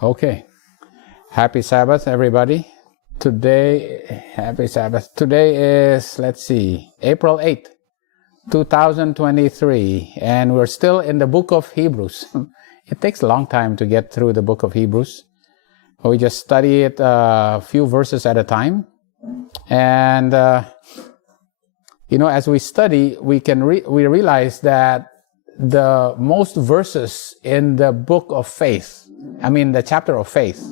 Okay. Happy Sabbath, everybody. Happy Sabbath. Today is, April 8th, 2023. And we're still in the book of Hebrews. It takes a long time to get through the book of Hebrews. We just study it a few verses at a time. And, as we study, we realize that the most verses in the book of faith, the chapter of faith,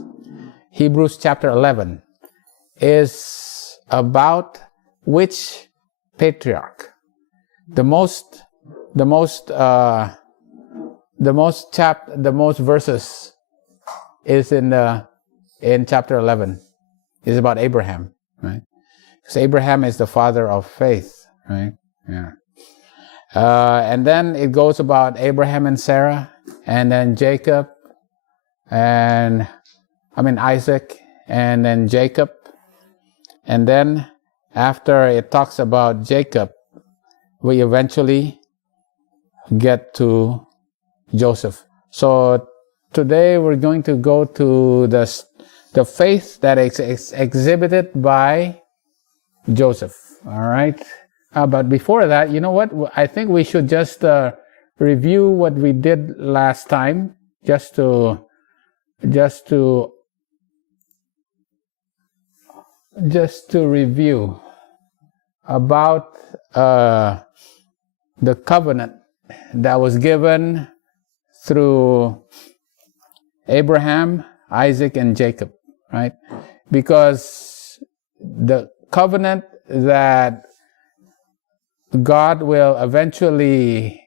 Hebrews chapter 11, is about which patriarch? The most verses is in chapter 11 is about Abraham, right? Because Abraham is the father of faith, right? Yeah. And then it goes about Abraham and Sarah, and then Jacob, and Isaac, and then Jacob. And then after it talks about Jacob, we eventually get to Joseph. So today we're going to go to the faith that is exhibited by Joseph. All right. But before that, you know what? I think we should just review what we did last time, just to review about the covenant that was given through Abraham, Isaac, and Jacob, right? Because the covenant that God will eventually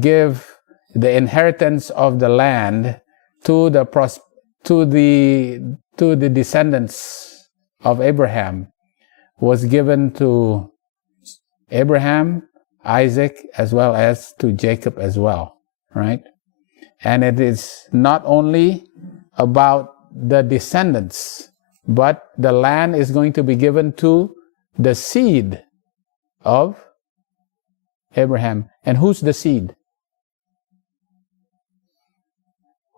give the inheritance of the land to the descendants of Abraham was given to Abraham, Isaac, as well as to Jacob as well, right? And it is not only about the descendants, but the land is going to be given to the seed of Abraham. And who's the seed?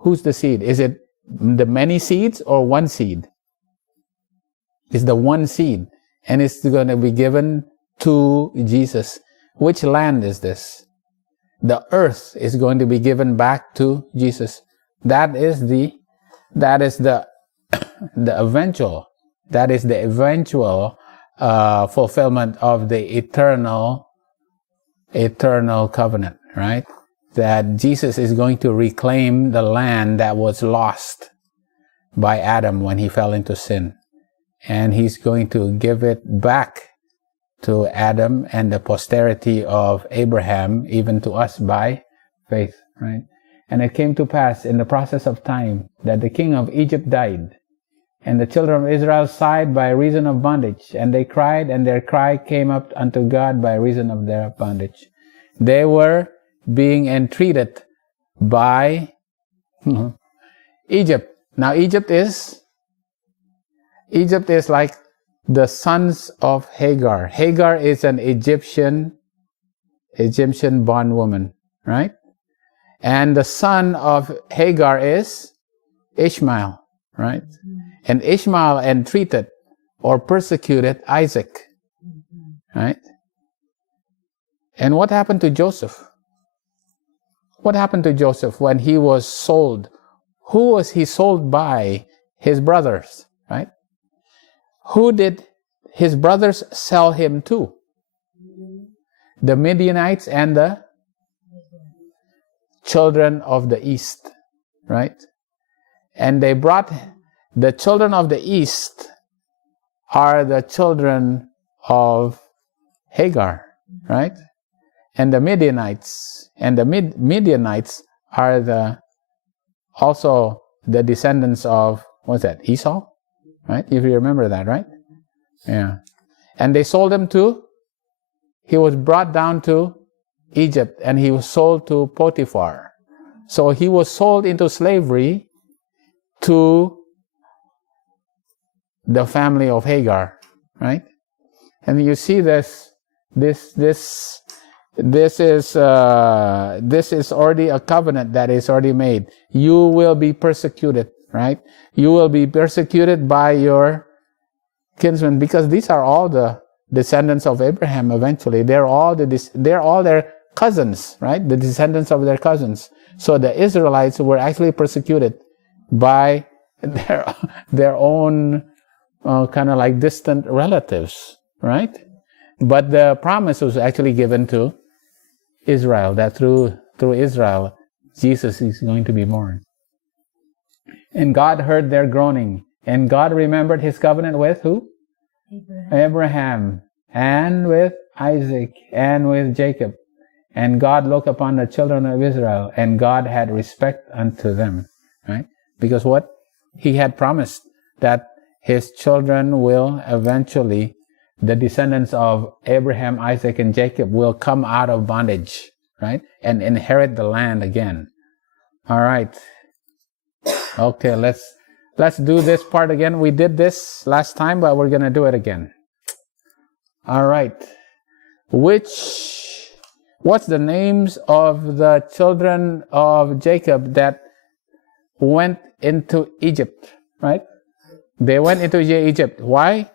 Who's the seed? Is it the many seeds or one seed? It's the one seed. And it's going to be given to Jesus. Which land is this? The earth is going to be given back to Jesus. That is the eventual fulfillment of the eternal covenant, right? That Jesus is going to reclaim the land that was lost by Adam when he fell into sin. And he's going to give it back to Adam and the posterity of Abraham, even to us by faith, right? And it came to pass in the process of time that the king of Egypt died, and the children of Israel sighed by reason of bondage, and they cried, and their cry came up unto God by reason of their bondage. They were being entreated by Egypt. Now Egypt is like the sons of Hagar. Hagar is an Egyptian bondwoman, right? And the son of Hagar is Ishmael, right? And Ishmael entreated or persecuted Isaac, right? And what happened to Joseph? What happened to Joseph when he was sold? Who was he sold by? His brothers, right? Who did his brothers sell him to? The Midianites and the children of the east, right? And they brought the children of the east are the children of Hagar, right? And the Midianites are also the descendants of, what's that, Esau? Right? If you remember that, right? Yeah. And they sold him he was brought down to Egypt, and he was sold to Potiphar. So he was sold into slavery to the family of Hagar, right? And you see this is already a covenant that is already made. You will be persecuted right? You will be persecuted by your kinsmen, because these are all the descendants of Abraham eventually. They're all their cousins, right? The descendants of their cousins. So the Israelites were actually persecuted by their own kind of like distant relatives, right? But the promise was actually given to Israel, that through Israel, Jesus is going to be born. And God heard their groaning. And God remembered his covenant with who? Abraham. And with Isaac. And with Jacob. And God looked upon the children of Israel. And God had respect unto them. Right? Because what? He had promised that his children will eventually, the descendants of Abraham, Isaac, and Jacob will come out of bondage, right? And inherit the land again. All right. Okay, let's do this part again. We did this last time, but we're going to do it again. All right. What's the names of the children of Jacob that went into Egypt, right? They went into Egypt. Why?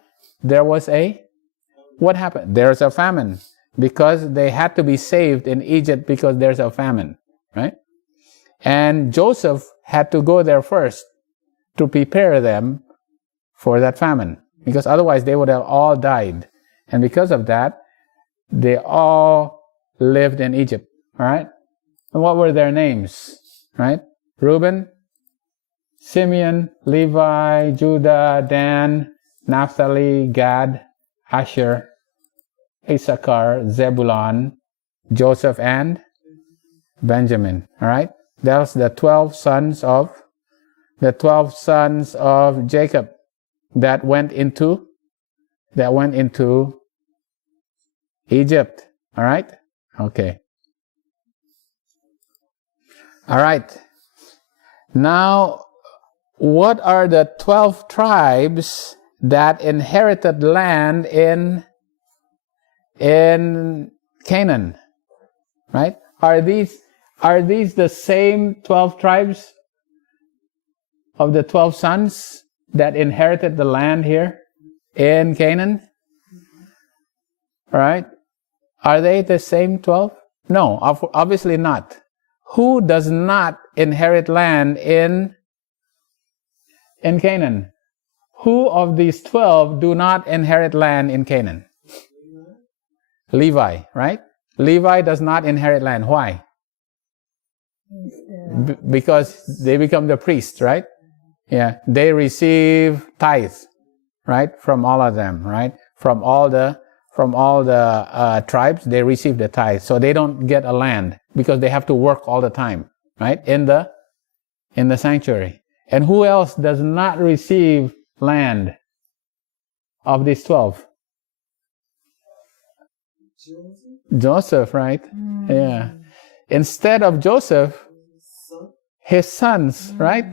What happened? There's a famine. Because they had to be saved in Egypt because there's a famine, right? And Joseph had to go there first to prepare them for that famine, because otherwise they would have all died. And because of that, they all lived in Egypt, all right? And what were their names, right? Reuben, Simeon, Levi, Judah, Dan, Naphtali, Gad, Asher, Issachar, Zebulun, Joseph, and Benjamin. All right, that's the 12 sons of Jacob that went into Egypt. All right. Okay. All right. Now, what are the 12 tribes that inherited land in Canaan, right? Are these the same 12 tribes of the 12 sons that inherited the land here in Canaan? Right? Are they the same 12? No, obviously not. Who does not inherit land in Canaan? Who of these 12 do not inherit land in Canaan? Levi, right? Levi does not inherit land. Why? Because they become the priests, right? Yeah, they receive tithes, right? From all of them, right? From all the tribes, they receive the tithes. So they don't get a land because they have to work all the time, right? In the sanctuary. And who else does not receive land of these 12? Joseph, right? Yeah. Instead of Joseph, his sons, right?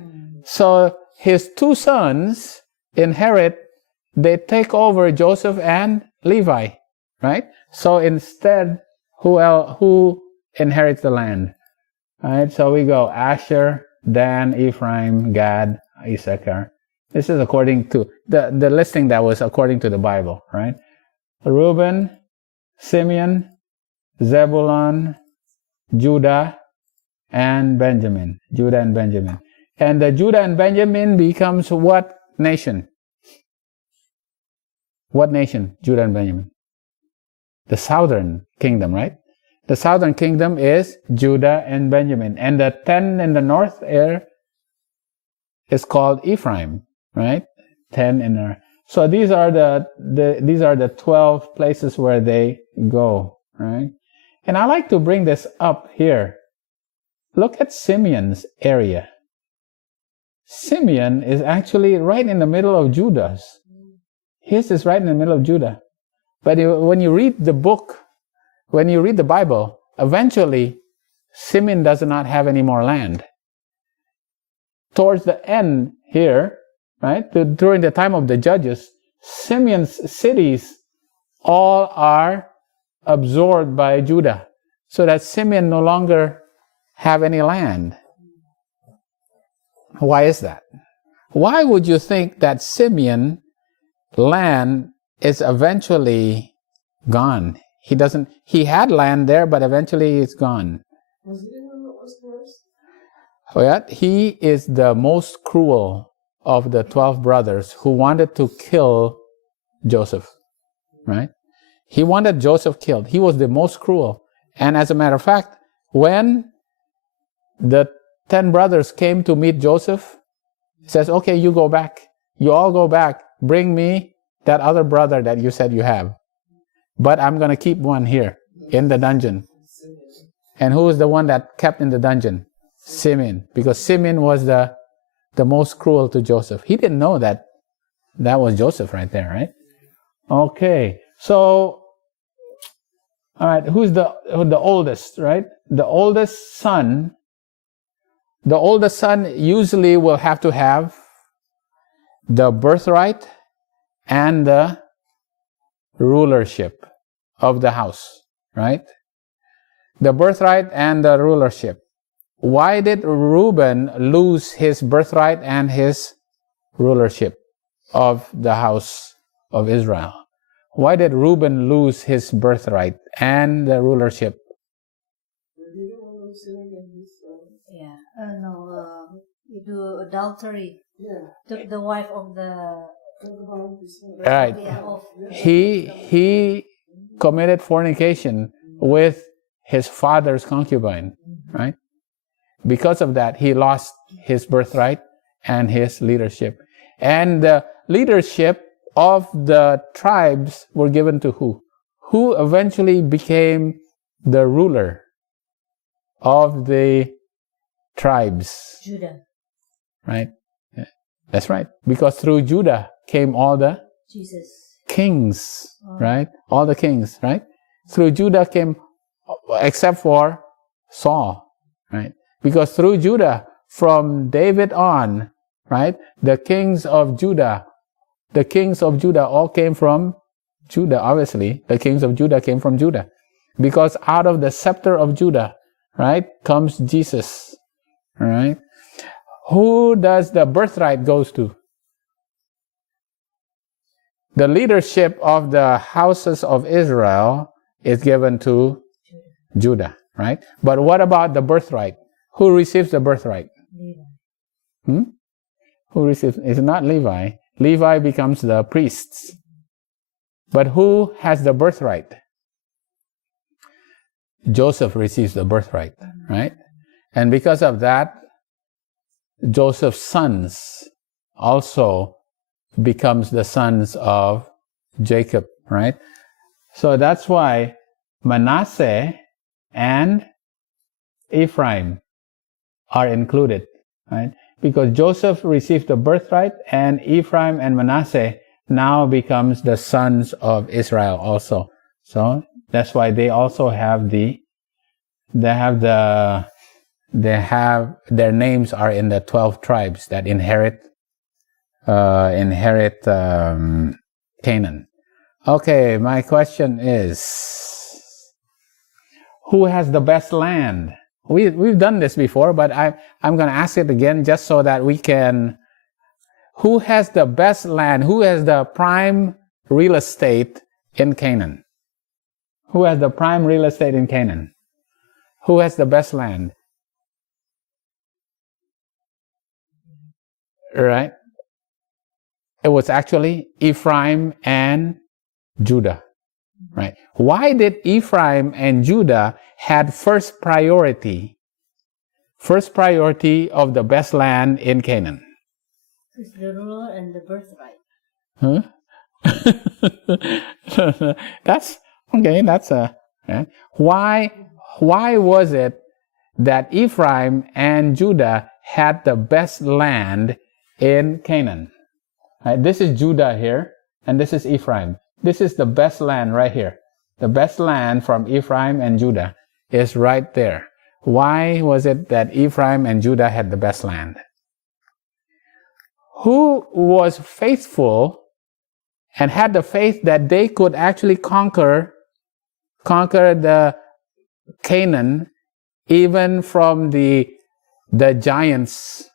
So his two sons inherit, they take over Joseph and Levi, right? So instead, who inherits the land? Right? So we go Asher, Dan, Ephraim, Gad, Issachar. This is according to the listing that was according to the Bible, right? Reuben, Simeon, Zebulun, Judah, and Benjamin. Judah and Benjamin. And the Judah and Benjamin becomes what nation? What nation? Judah and Benjamin. The southern kingdom, right? The southern kingdom is Judah and Benjamin. And the 10 in the north is called Ephraim, right? 10 in the... So these are the 12 places where they go, right? And I like to bring this up here. Look at Simeon's area. Simeon is actually right in the middle of Judah's. His is right in the middle of Judah. But when you read the book, when you read the Bible, eventually Simeon does not have any more land. Towards the end here, right, during the time of the judges, Simeon's cities all are absorbed by Judah, so that Simeon no longer have any land. Why is that? Why would you think that Simeon land is eventually gone? He had land there, but eventually it's gone. Was he the one that was worse? Well, he is the most cruel of the 12 brothers who wanted to kill Joseph, right? He wanted Joseph killed. He was the most cruel. And as a matter of fact, when the 10 brothers came to meet Joseph, he says, okay, you go back. You all go back. Bring me that other brother that you said you have. But I'm going to keep one here in the dungeon. And who is the one that kept in the dungeon? Simeon. Because Simeon was the most cruel to Joseph. He didn't know that was Joseph right there, right? Okay. So, all right, who's the oldest, right? The oldest son usually will have to have the birthright and the rulership of the house, right? The birthright and the rulership. Why did Reuben lose his birthright and his rulership of the house of Israel? Why did Reuben lose his birthright and the rulership? Yeah. You do adultery. Yeah. Took the wife of the. Right. He committed fornication with his father's concubine, right? Because of that, he lost his birthright and his leadership. And the leadership of the tribes were given to who? Who eventually became the ruler of the tribes? Judah. Right? Yeah. That's right. Because through Judah came all the Jesus. Kings, right? All the kings, right? Through Judah came, except for Saul, right? Because through Judah, from David on, right? The kings of Judah all came from Judah, obviously. The kings of Judah came from Judah. Because out of the scepter of Judah, right, comes Jesus, right? Who does the birthright goes to? The leadership of the houses of Israel is given to Judah, right? But what about the birthright? Who receives the birthright? Levi. Who receives? It's not Levi. Levi becomes the priests. But who has the birthright? Joseph receives the birthright, right? And because of that, Joseph's sons also becomes the sons of Jacob, right? So that's why Manasseh and Ephraim are included, right? Because Joseph received the birthright, and Ephraim and Manasseh now becomes the sons of Israel also. So that's why they also have their names are in the 12 tribes that inherit Canaan. Okay, my question is, who has the best land? We've done this before, but I'm going to ask it again just so that we can. Who has the best land? Who has the prime real estate in Canaan? Who has the prime real estate in Canaan? Who has the best land? Right? It was actually Ephraim and Judah. Right? Why did Ephraim and Judah had first priority of the best land in Canaan? It's the ruler and the birthright. Huh? That's okay. That's why was it that Ephraim and Judah had the best land in Canaan? Right, this is Judah here, and this is Ephraim. This is the best land right here. The best land from Ephraim and Judah is right there. Why was it that Ephraim and Judah had the best land? Who was faithful and had the faith that they could actually conquer the Canaan, even from the giants?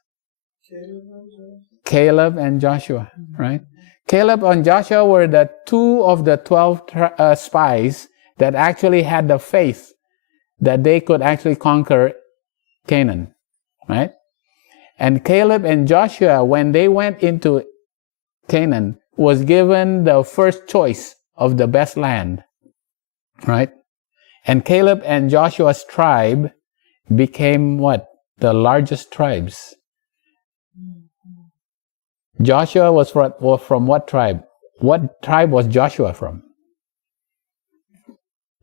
Caleb and Joshua, right? Caleb and Joshua were the two of the 12 spies that actually had the faith that they could actually conquer Canaan, right? And Caleb and Joshua, when they went into Canaan, was given the first choice of the best land, right? And Caleb and Joshua's tribe became what? The largest tribes. Joshua was from what tribe? What tribe was Joshua from?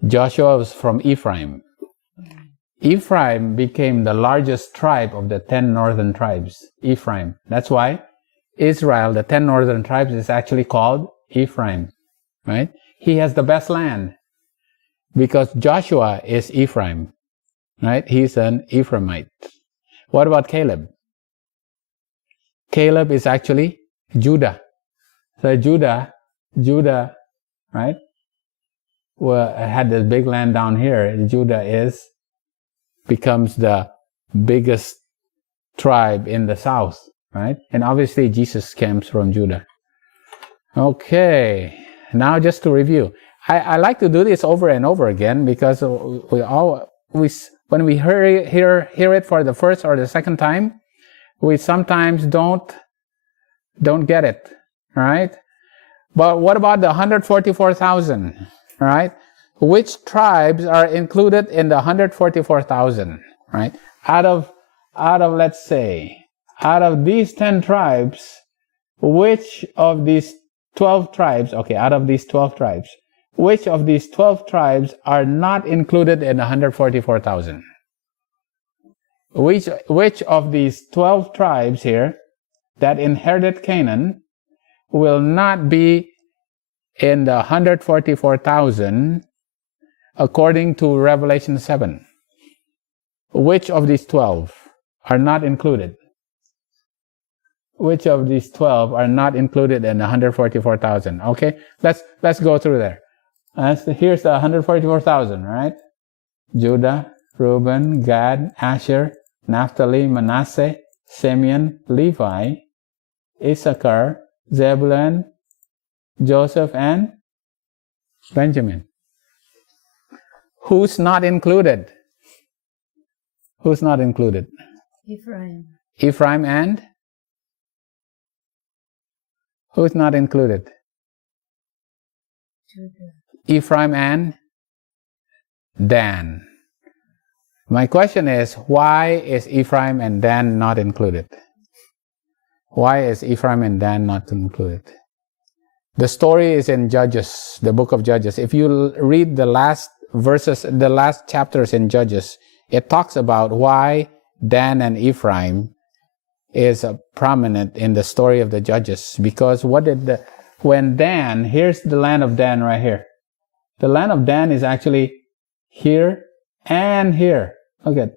Joshua was from Ephraim. Ephraim became the largest tribe of the 10 northern tribes. Ephraim. That's why Israel, the 10 northern tribes, is actually called Ephraim, right? He has the best land because Joshua is Ephraim, right? He's an Ephraimite. What about Caleb? Caleb is actually Judah. So Judah, right? Well, had this big land down here. Judah becomes the biggest tribe in the south, right? And obviously Jesus comes from Judah. Okay, now just to review. I like to do this over and over again because when we hear it for the first or the second time, we sometimes don't get it, right? But what about the 144,000, right? Which tribes are included in the 144,000, right? Out of let's say, out of these 10 tribes, which of these 12 tribes, okay, out of these 12 tribes, which of these 12 tribes are not included in the 144,000? Which of these 12 tribes here that inherited Canaan will not be in the 144,000 according to Revelation 7? Which of these 12 are not included? Which of these 12 are not included in the 144,000? Okay, let's go through there. Here's the 144,000, right? Judah, Reuben, Gad, Asher, Naphtali, Manasseh, Simeon, Levi, Issachar, Zebulun, Joseph, and Benjamin. Who's not included? Who's not included? Ephraim. Ephraim and? Who's not included? Judah. Ephraim and Dan. My question is, why is Ephraim and Dan not included? Why is Ephraim and Dan not included? The story is in Judges, the book of Judges. If you read the last verses, the last chapters in Judges, it talks about why Dan and Ephraim is prominent in the story of the Judges. Because when Dan, here's the land of Dan right here. The land of Dan is actually here and here. Okay.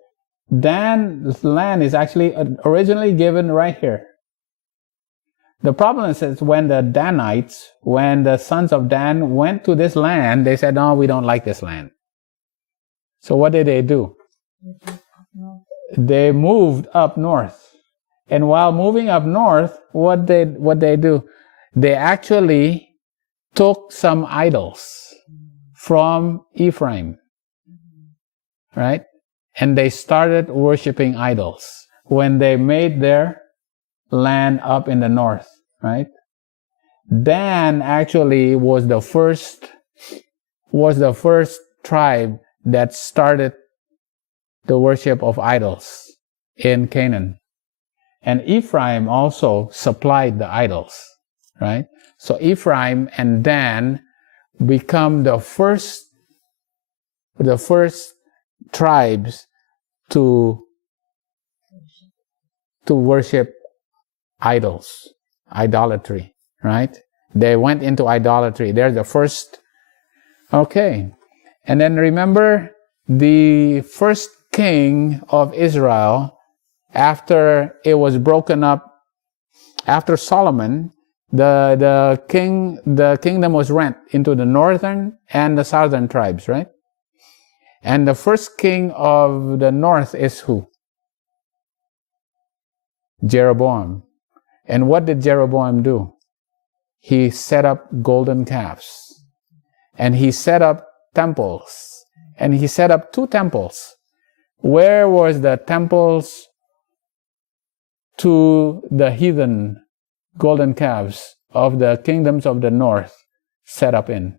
Dan's land is actually originally given right here. The problem is when the Danites, when the sons of Dan went to this land, they said, no, we don't like this land. So what did they do? They moved up north. And while moving up north, what they do? They actually took some idols from Ephraim, right? And they started worshiping idols when they made their land up in the north, right? Dan actually was the first tribe that started the worship of idols in Canaan. And Ephraim also supplied the idols, right? So Ephraim and Dan become the first tribes to worship idols, idolatry, right? They went into idolatry. They're the first. Okay. And then remember the first king of Israel, after it was broken up, after Solomon, the kingdom was rent into the northern and the southern tribes, right? And the first king of the north is who? Jeroboam. And what did Jeroboam do? He set up golden calves. And he set up temples. And he set up 2 temples. Where was the temples to the heathen golden calves of the kingdoms of the north set up in?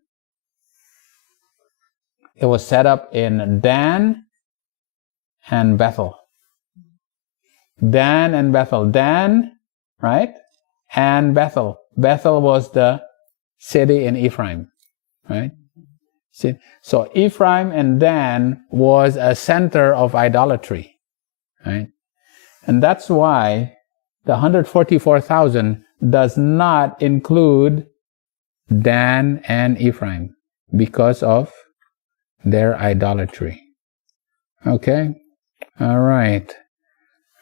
It was set up in Dan and Bethel. Dan and Bethel. Dan, right? And Bethel. Bethel was the city in Ephraim, right? See? So Ephraim and Dan was a center of idolatry, right? And that's why the 144,000 does not include Dan and Ephraim because of their idolatry. Okay? All right.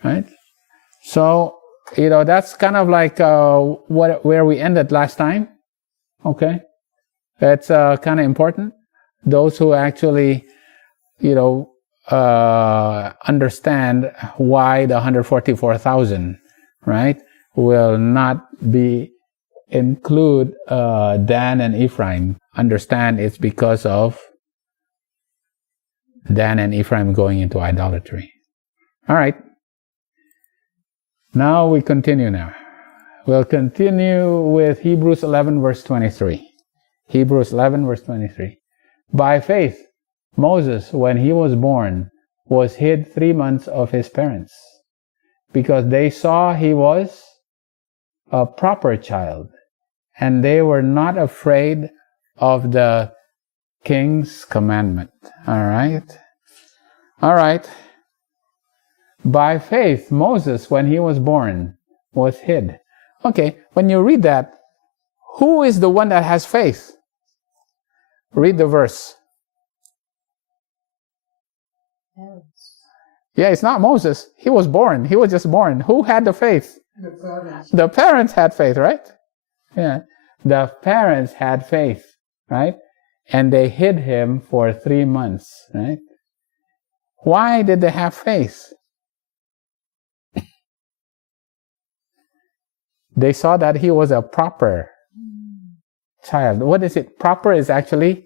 Right? So, that's kind of like where we ended last time. Okay? That's kind of important. Those who actually, understand why the 144,000, right, will not include Dan and Ephraim. Understand it's because of Dan and Ephraim going into idolatry. All right. Now we continue now. We'll continue with Hebrews 11 verse 23. Hebrews 11 verse 23. By faith, Moses, when he was born, was hid 3 months of his parents, because they saw he was a proper child, and they were not afraid of the king's commandment. All right? All right. By faith, Moses, when he was born, was hid. Okay, when you read that, who is the one that has faith? Read the verse. Parents. Yeah, it's not Moses. He was born. He was just born. Who had the faith? The parents. The parents had faith, right? Yeah. The parents had faith, right? And they hid him for 3 months, right? Why did they have faith? They saw that he was a proper child. What is it? Proper is actually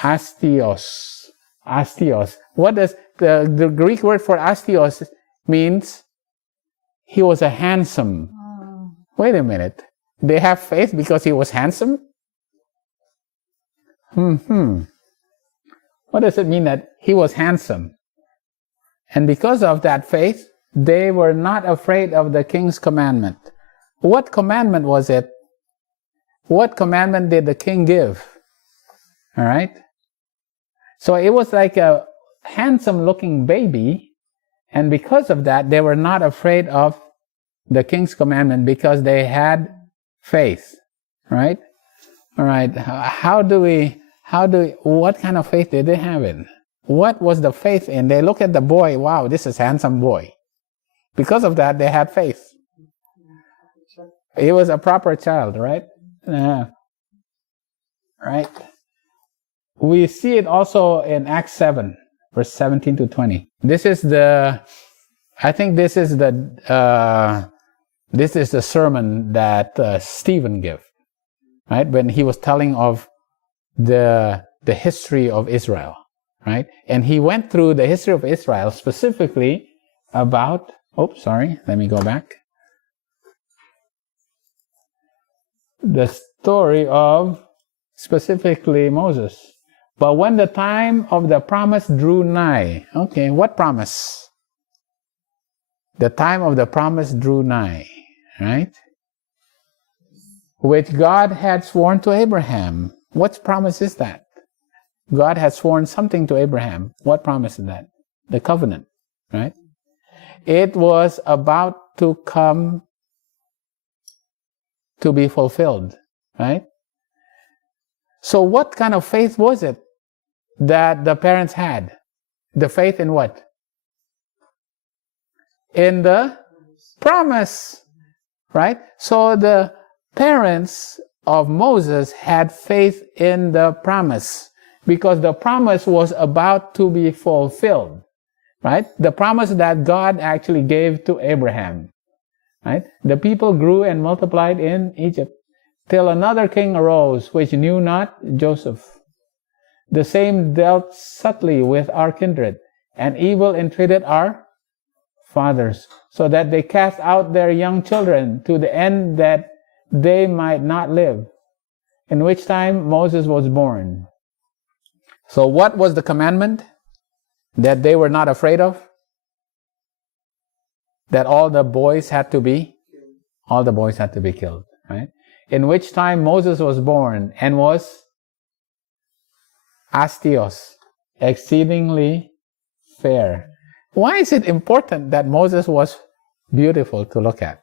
astios. Astios. What does the Greek word for astios means? He was a handsome. Oh. Wait a minute. They have faith because he was handsome? What does it mean that he was handsome? And because of that faith, they were not afraid of the king's commandment. What commandment was it? What commandment did the king give? All right? So it was like a handsome looking baby, and because of that, they were not afraid of the king's commandment because they had faith. Right? All right. What kind of faith did they have in? What was the faith in? They look at the boy, wow, this is a handsome boy. Because of that, they had faith. He was a proper child, right? Right? We see it also in Acts 7, verse 17 to 20. This is the sermon that Stephen gave, right? When he was telling of the history of Israel, right? And he went through the history of Israel specifically about, let me go back. The story of specifically Moses. But when the time of the promise drew nigh. Okay, what promise? The time of the promise drew nigh, right? Which God had sworn to Abraham. What promise is that? God had sworn something to Abraham. What promise is that? The covenant, right? It was about to come to be fulfilled, right? So what kind of faith was it that the parents had? The faith in what? In the promise, right? So the parents of Moses had faith in the promise because the promise was about to be fulfilled, right? The promise that God actually gave to Abraham, right? The people grew and multiplied in Egypt, till another king arose, which knew not Joseph. The same dealt subtly with our kindred, and evil entreated our fathers, so that they cast out their young children, to the end that they might not live, in which time Moses was born. So what was the commandment that they were not afraid of? That all the boys had to be killed, right? In which time Moses was born and was astios, exceedingly fair. Why is it important that Moses was beautiful to look at?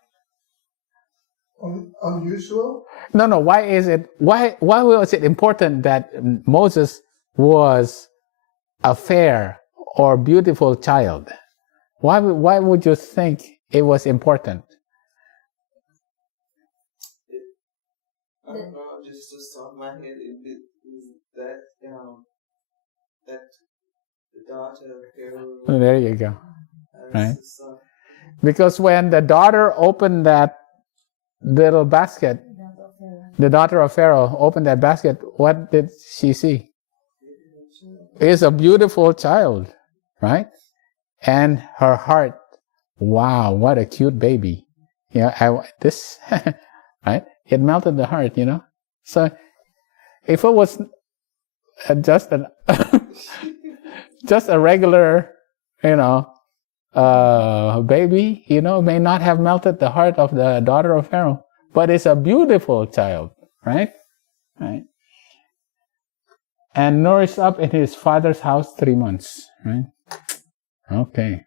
Unusual? No. Why was it important that Moses was a fair or beautiful child? Why would you think it was important? I don't know, just off my head, it is that that the daughter of Pharaoh. There you go. Right? Son. Because when the daughter opened that little basket, the daughter of Pharaoh opened that basket, what did she see? It's a beautiful child, right? And her heart, wow, what a cute baby. This, right? It melted the heart, So if it was just a regular, baby, may not have melted the heart of the daughter of Pharaoh, but it's a beautiful child, right? Right. And nourished up in his father's house 3 months, right? Okay.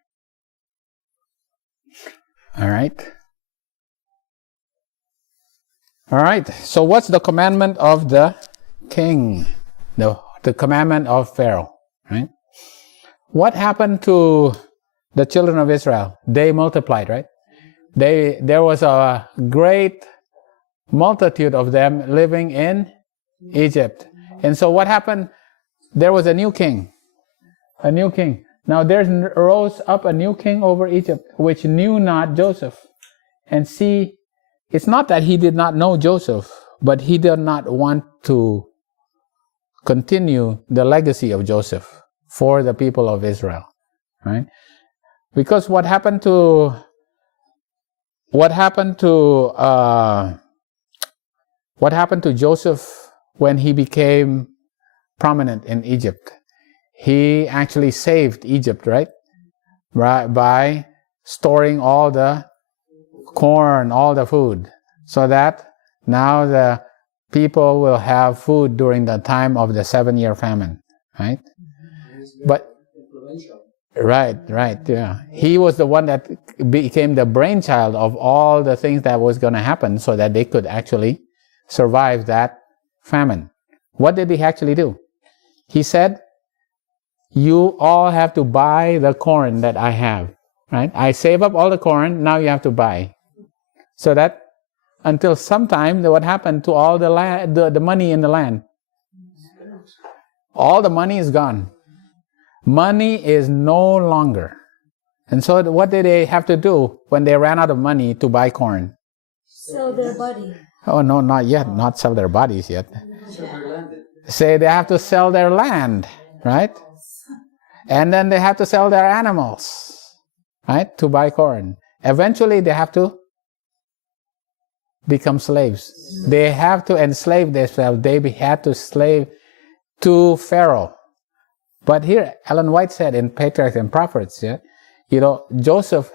All right. So what's the commandment of the king? The commandment of Pharaoh, right? What happened to the children of Israel? They multiplied, right? There was a great multitude of them living in Egypt. And so what happened? There was a new king. Now there arose up a new king over Egypt, which knew not Joseph. And see, it's not that he did not know Joseph, but he did not want to continue the legacy of Joseph for the people of Israel, right? Because what happened to Joseph when he became prominent in Egypt? He actually saved Egypt, right? By storing all the corn, all the food, so that now the people will have food during the time of the 7-year famine, right? But right, yeah. He was the one that became the brainchild of all the things that was going to happen so that they could actually survive that famine. What did he actually do? He said, you all have to buy the corn that I have, right? I save up all the corn, now you have to buy. So that until sometime, what happened to all the land, the money in the land? All the money is gone. Money is no longer. And so what did they have to do when they ran out of money to buy corn? Sell their body. Oh, no, not yet. Not sell their bodies yet. Say they have to sell their land, right? And then they have to sell their animals, right, to buy corn. Eventually, they have to become slaves. They have to enslave themselves. They had to slave to Pharaoh. But here, Ellen White said in Patriarchs and Prophets, Joseph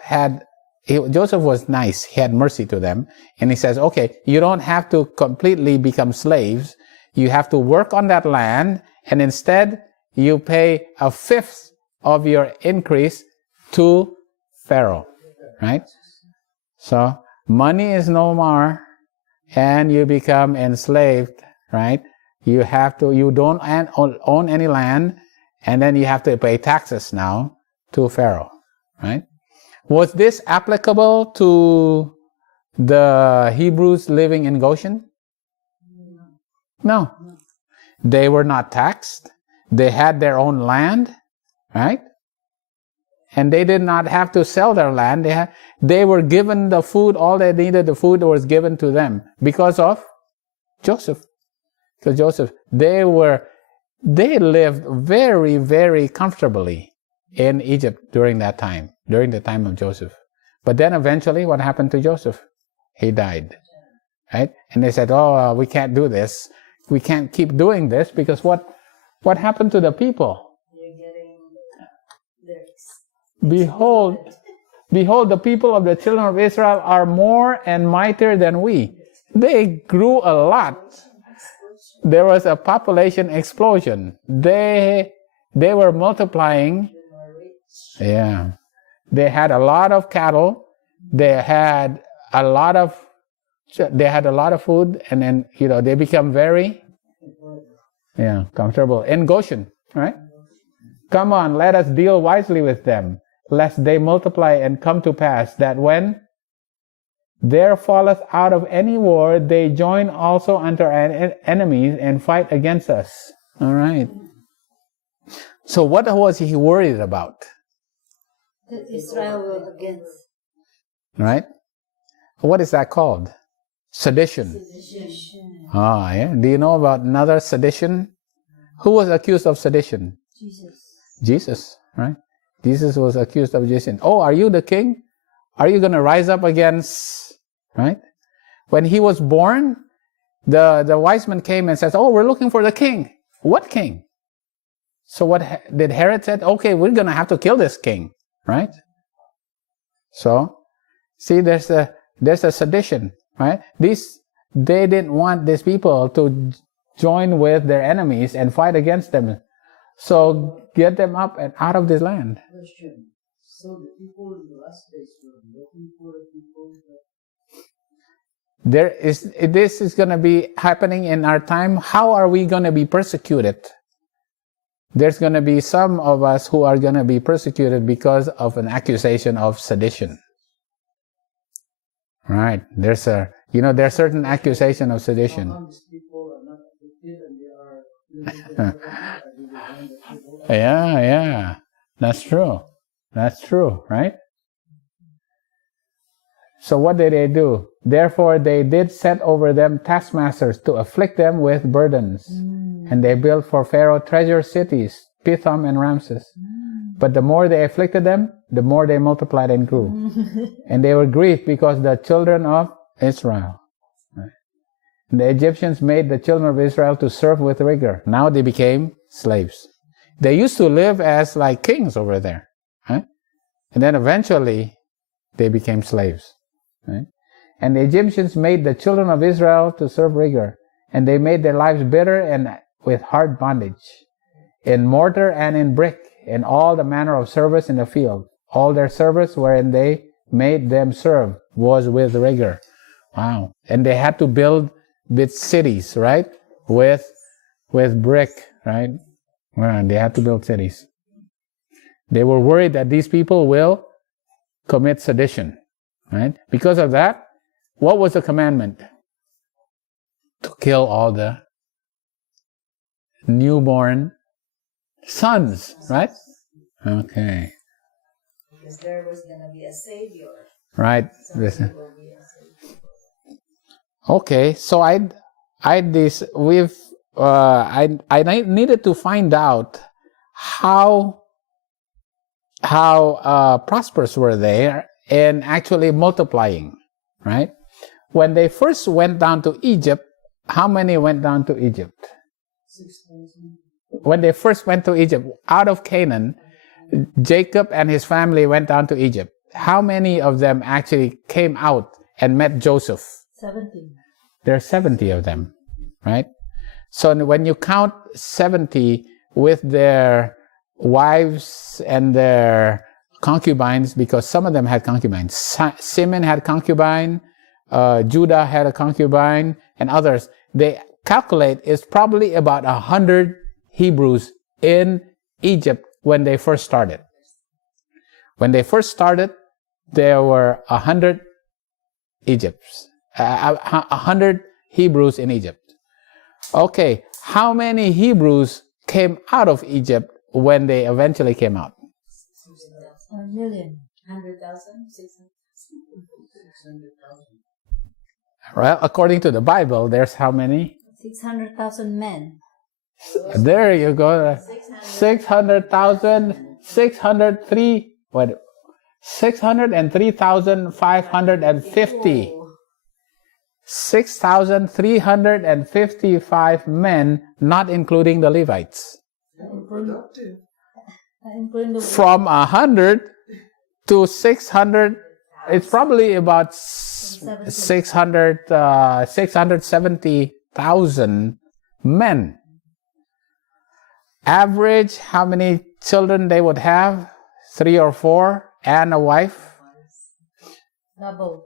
was nice. He had mercy to them. And he says, okay, you don't have to completely become slaves. You have to work on that land, and instead you pay 1/5 of your increase to Pharaoh, right? So money is no more, and you become enslaved, right? You don't own any land, and then you have to pay taxes now to Pharaoh, right? Was this applicable to the Hebrews living in Goshen? No. They were not taxed. They had their own land, right? and they did not have to sell their land. They were given the food, all they needed, the food was given to them because of Joseph. Because Joseph, they lived very, very comfortably in Egypt during that time, during the time of Joseph. But then eventually, what happened to Joseph? He died, right? And they said, "Oh, we can't do this. We can't keep doing this because what happened to the people? Behold, the people of the children of Israel are more and mightier than we." They grew a lot. There was a population explosion. They were multiplying. Yeah. They had a lot of cattle. They had a lot of food, and then they become very comfortable in Goshen, right? Come on, let us deal wisely with them, lest they multiply and come to pass that when there falleth out of any war, they join also unto our enemies and fight against us. All right. So what was he worried about? That Israel will against. Right? What is that called? Sedition. Ah, yeah. Do you know about another sedition? Who was accused of sedition? Jesus, right? Jesus was accused of sedition. Oh, are you the king? Are you going to rise up against, right? When he was born, the wise men came and says, "Oh, we're looking for the king." What king? So what did Herod said? Okay, we're going to have to kill this king, right? So, see, there's a sedition, right? They didn't want these people to join with their enemies and fight against them. So get them up and out of this land. So the people in the last days were looking for the people that... This is going to be happening in our time. How are we going to be persecuted? There's going to be some of us who are going to be persecuted because of an accusation of sedition. Right? There's certain accusation of sedition. Yeah. That's true, right? So what did they do? Therefore they did set over them taskmasters to afflict them with burdens. And they built for Pharaoh treasure cities, Pithom and Ramses. But the more they afflicted them, the more they multiplied and grew. And they were grieved because the children of Israel. Right? And the Egyptians made the children of Israel to serve with rigor. Now they became slaves. They used to live as like kings over there. Right? And then eventually they became slaves. Right? And the Egyptians made the children of Israel to serve rigor. And they made their lives bitter and with hard bondage, in mortar and in brick, in all the manner of service in the field. All their service wherein they made them serve was with rigor. Wow. And they had to build with cities, right? With brick, right? Well, they had to build cities. They were worried that these people will commit sedition, right? Because of that, what was the commandment? To kill all the newborn sons, right? Okay. Because there was going to be a savior. Right. Okay. So I needed to find out how prosperous were they in actually multiplying, right? When they first went down to Egypt, how many went down to Egypt? 6,000. When they first went to Egypt, out of Canaan, Jacob and his family went down to Egypt. How many of them actually came out and met Joseph? 70. There are 70 of them, right? So when you count 70 with their wives and their concubines, because some of them had concubines. Simeon had concubine, Judah had a concubine, and others. They calculate it's probably about 100 Hebrews in Egypt when they first started. When they first started, there were 100 Egypts, 100 Hebrews in Egypt. Okay, how many Hebrews came out of Egypt when they eventually came out? 1 million. 100,000, 600,000. 600,000. Well, according to the Bible, there's how many? 600,000 men. There you go. 600,000, 603, what? 603,550. 6,355 men, not including the Levites. Productive. Including the From 100 to 600, it's probably about 670,000 men. Average, how many children they would have? 3 or 4, and a wife? double.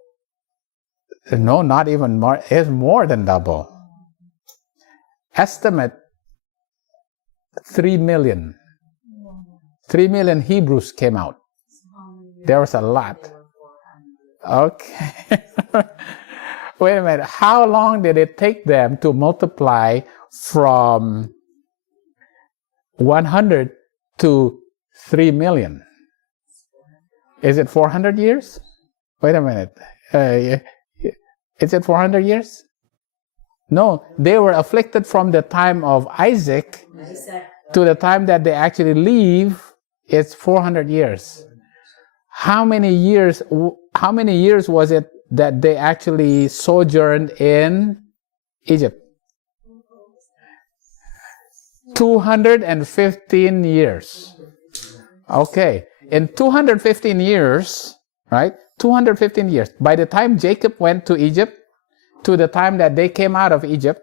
No, not even more. It's more than double. Estimate 3 million. 3 million Hebrews came out. There was a lot. Okay. Wait a minute. How long did it take them to multiply from 100 to 3 million? Is it 400 years? Wait a minute. Is it 400 years? No, they were afflicted from the time of Isaac to the time that they actually leave. It's 400 years. How many years was it that they actually sojourned in Egypt? 215 years. Okay, in 215 years, right? 215 years. By the time Jacob went to Egypt, to the time that they came out of Egypt,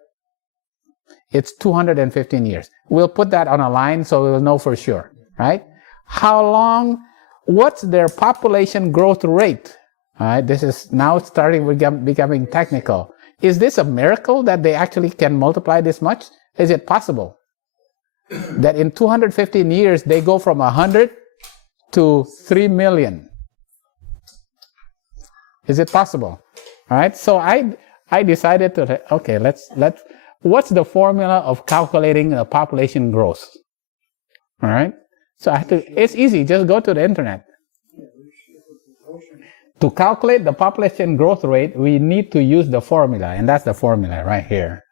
it's 215 years. We'll put that on a line so we'll know for sure, right? How long, what's their population growth rate? All right, this is now starting becoming technical. Is this a miracle that they actually can multiply this much? Is it possible that in 215 years they go from 100 to 3 million? Is it possible? All right, so I decided to, okay, let's, what's the formula of calculating the population growth? All right, so it's easy, just go to the internet. To calculate the population growth rate, we need to use the formula, and that's the formula right here.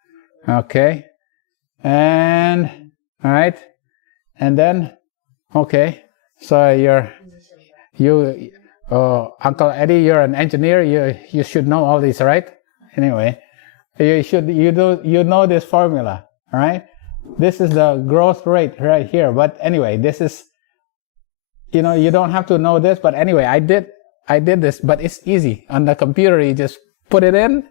Okay, and, all right, and then, okay, so Uncle Eddie, you're an engineer. You should know all this, right? Anyway, you know this formula, all right? This is the growth rate right here. But anyway, this is, you don't have to know this. But anyway, I did this, but it's easy on the computer. You just put it in,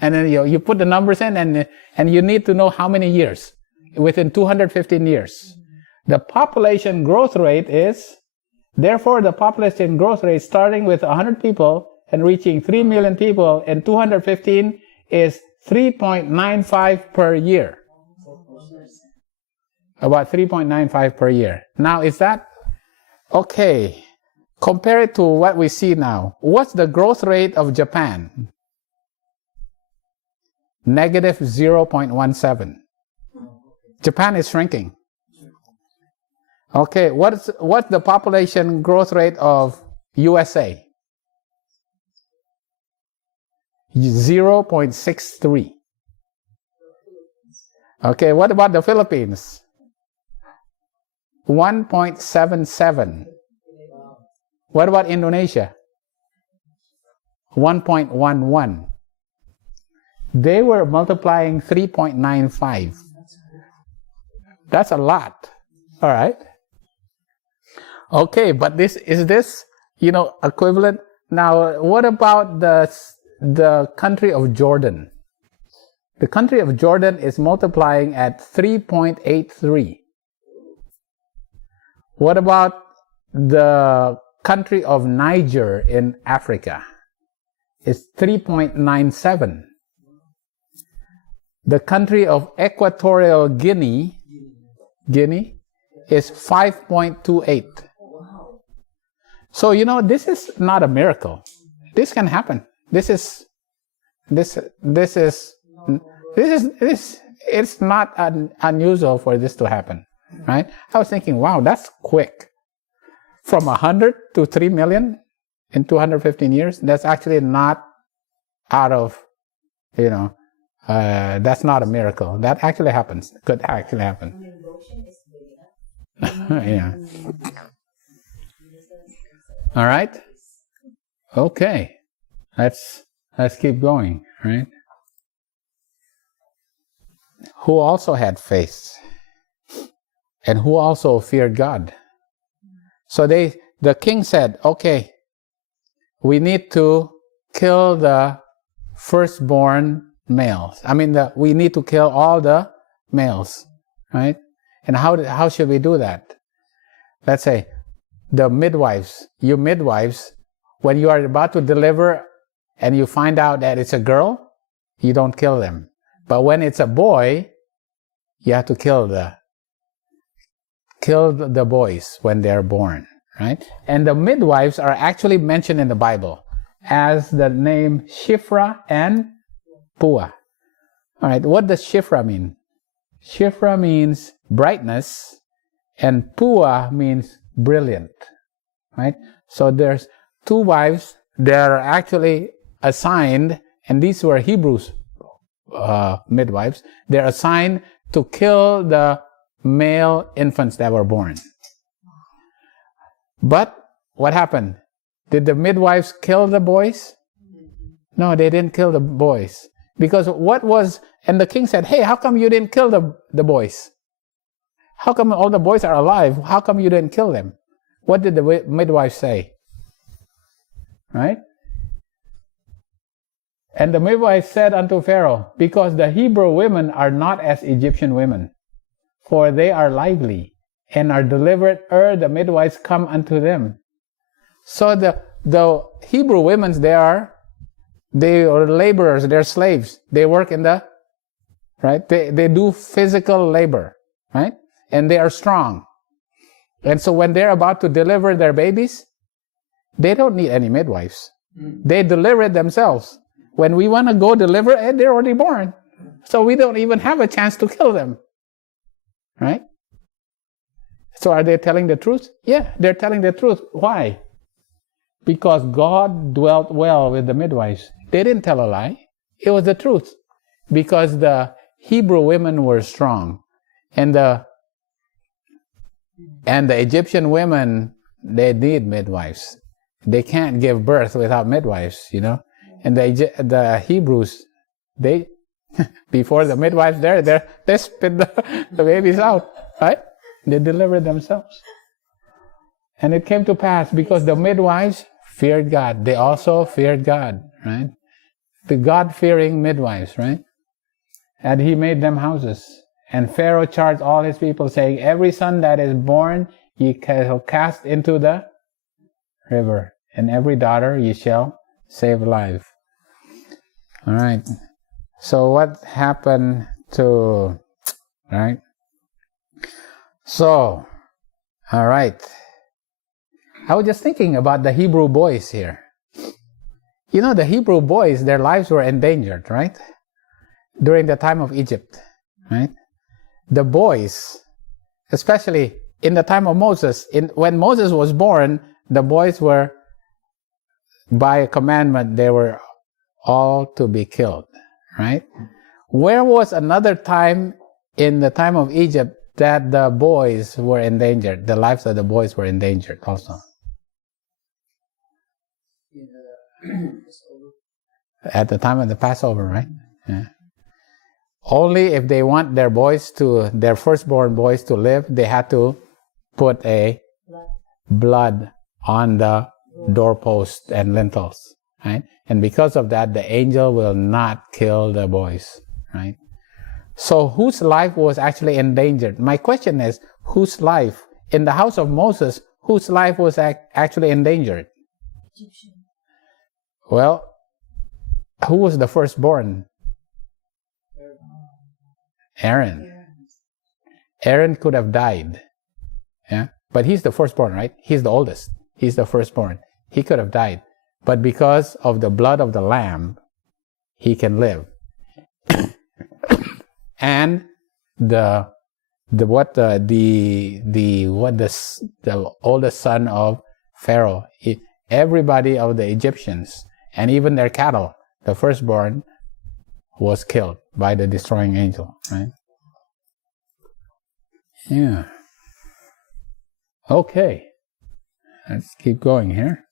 and then you put the numbers in, and you need to know how many years within 215 years. The population growth rate is. Therefore, the population growth rate starting with 100 people and reaching 3 million people in 215 is 3.95 per year. About 3.95 per year. Now, is that okay? Compare it to what we see now. What's the growth rate of Japan? Negative 0.17. Japan is shrinking. Okay, what's the population growth rate of USA? 0.63. Okay, what about the Philippines? 1.77. What about Indonesia? 1.11. They were multiplying 3.95. That's a lot. All right. Okay, but is this equivalent? Now, what about the country of Jordan? The country of Jordan is multiplying at 3.83. What about the country of Niger in Africa? It's 3.97. The country of Equatorial Guinea is 5.28. So, this is not a miracle. This can happen. It's not unusual for this to happen, right? I was thinking, wow, that's quick. from 100 to 3 million in 215 years, that's actually not out of, that's not a miracle. That actually happens. Could actually happen. I mean, the ocean is big enough. Yeah. All right. Okay. Let's keep going, right? Who also had faith and who also feared God. So the king said, okay, we need to kill the firstborn males. We need to kill all the males, right? And how should we do that? Let's say the midwives, you midwives, when you are about to deliver and you find out that it's a girl, you don't kill them. But when it's a boy, you have to kill the boys when they're born, right? And the midwives are actually mentioned in the Bible as the name Shiphrah and Puah. All right, what does Shiphrah mean? Shiphrah means brightness, and Puah means brilliant, right? So there's two wives that are actually assigned, and these were Hebrews midwives. They're assigned to kill the male infants that were born. But what happened? Did the midwives kill the boys? No, they didn't kill the boys. Because and the king said, hey, how come you didn't kill the boys? How come all the boys are alive? How come you didn't kill them? What did the midwives say? Right? And the midwife said unto Pharaoh, because the Hebrew women are not as Egyptian women, for they are lively, and are delivered ere the midwives come unto them. So the Hebrew women, they are laborers, they're slaves. They work right? They do physical labor, right? And they are strong. And so when they're about to deliver their babies, they don't need any midwives. They deliver it themselves. When we want to go deliver it, they're already born. So we don't even have a chance to kill them. Right? So are they telling the truth? Yeah, they're telling the truth. Why? Because God dwelt well with the midwives. They didn't tell a lie. It was the truth. Because the Hebrew women were strong. And the Egyptian women, they need midwives. They can't give birth without midwives, And the Hebrews, they before the midwives they spit the babies out, right? They delivered themselves. And it came to pass because the midwives feared God. They also feared God, right? The God-fearing midwives, right? And he made them houses. And Pharaoh charged all his people, saying, every son that is born ye shall cast into the river, and every daughter ye shall save alive. All right. So what happened right? So, all right. I was just thinking about the Hebrew boys here. The Hebrew boys, their lives were endangered, right? During the time of Egypt, right? The boys, especially in the time of Moses, when Moses was born, the boys were, by a commandment, they were all to be killed, right? Where was another time in the time of Egypt that the boys were endangered? The lives of the boys were endangered also. At the time of the Passover, right? Yeah. Only if they want their firstborn boys to live, they had to put a blood on the doorpost and lintels, right? And because of that, the angel will not kill the boys, right? So whose life was actually endangered? My question is, whose life? In the house of Moses, whose life was actually endangered? Egyptian. Well, who was the firstborn? Aaron. Aaron could have died. Yeah? But he's the firstborn, right? He's the oldest. He's the firstborn. He could have died. But because of the blood of the lamb, he can live. And the the oldest son of Pharaoh. Everybody of the Egyptians and even their cattle, the firstborn, was killed by the destroying angel, right? Yeah. Okay. Let's keep going here.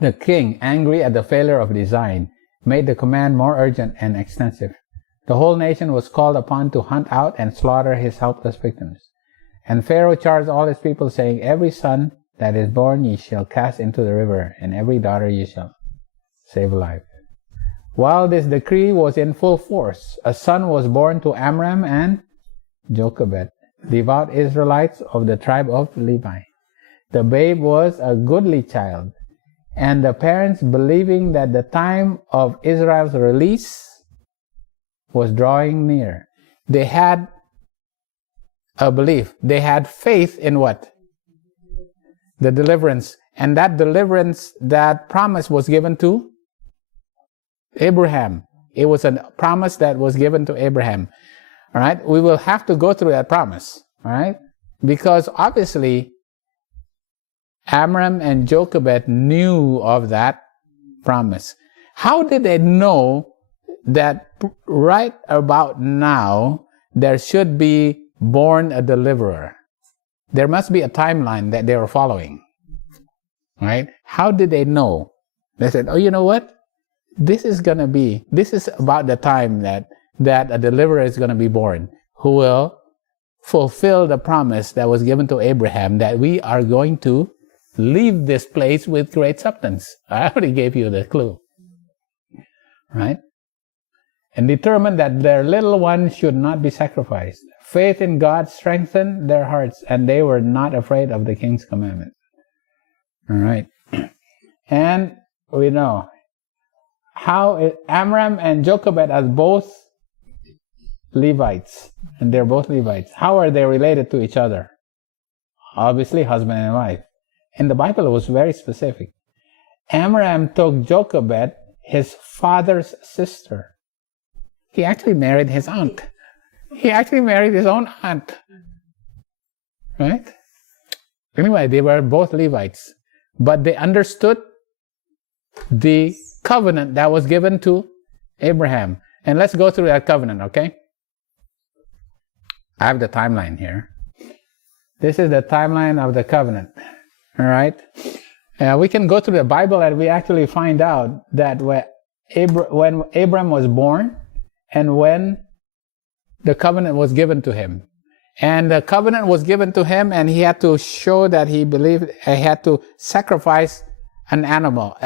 The king, angry at the failure of design, made the command more urgent and extensive. The whole nation was called upon to hunt out and slaughter his helpless victims. And Pharaoh charged all his people, saying, every son that is born ye shall cast into the river, and every daughter ye shall save alive. While this decree was in full force, a son was born to Amram and Jocebeth, devout Israelites of the tribe of Levi. The babe was a goodly child, and the parents, believing that the time of Israel's release was drawing near, they had a belief. They had faith in what? The deliverance. And that deliverance, that promise was given to Abraham. It was a promise that was given to Abraham. All right? We will have to go through that promise. All right? Because obviously, Amram and Jocebeth knew of that promise. How did they know that right about now there should be born a deliverer? There must be a timeline that they were following. Right? How did they know? They said, oh, you know what? This is about the time that a deliverer is going to be born, who will fulfill the promise that was given to Abraham, that we are going to leave this place with great substance. I already gave you the clue. Right? And determined that their little one should not be sacrificed. Faith in God strengthened their hearts, and they were not afraid of the king's commandment. All right. And we know how Amram and Jocebeth are both Levites, and they're both Levites. How are they related to each other? Obviously, husband and wife. And the Bible was very specific. Amram took Jocebeth, his father's sister. He actually married his aunt. He actually married his own aunt. Right? Anyway, they were both Levites. But they understood the covenant that was given to Abraham. And let's go through that covenant, okay? I have the timeline here. This is the timeline of the covenant. All right? We can go through the Bible and we actually find out that when Abram was born and when the covenant was given to him. And the covenant was given to him, and he had to show that he believed. He had to sacrifice an animal,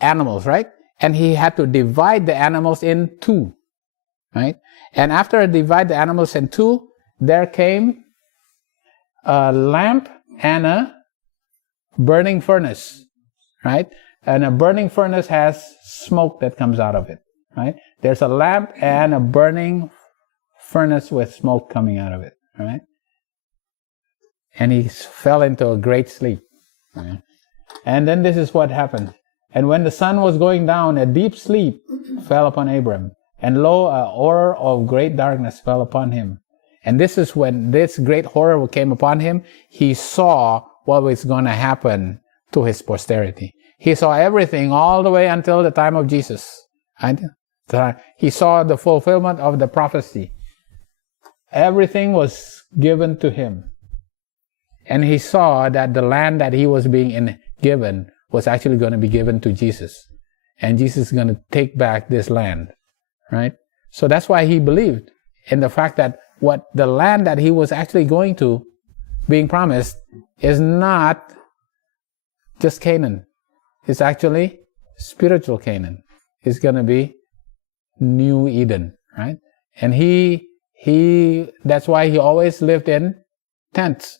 animals, right? And he had to divide the animals in two, right? And after I divide the animals in two, there came a lamp and a burning furnace, right? And a burning furnace has smoke that comes out of it, right? There's a lamp and a burning furnace with smoke coming out of it, right? And he fell into a great sleep. Right? And then this is what happened. And when the sun was going down, a deep sleep fell upon Abram. And lo, a horror of great darkness fell upon him. And this is when this great horror came upon him. He saw what was going to happen to his posterity. He saw everything all the way until the time of Jesus. And he saw the fulfillment of the prophecy. Everything was given to him. And he saw that the land that he was being given was actually going to be given to Jesus. And Jesus is going to take back this land. Right? So that's why he believed in the fact that what the land that he was actually going to, being promised, is not just Canaan. It's actually spiritual Canaan. It's going to be New Eden. Right? And that's why he always lived in tents.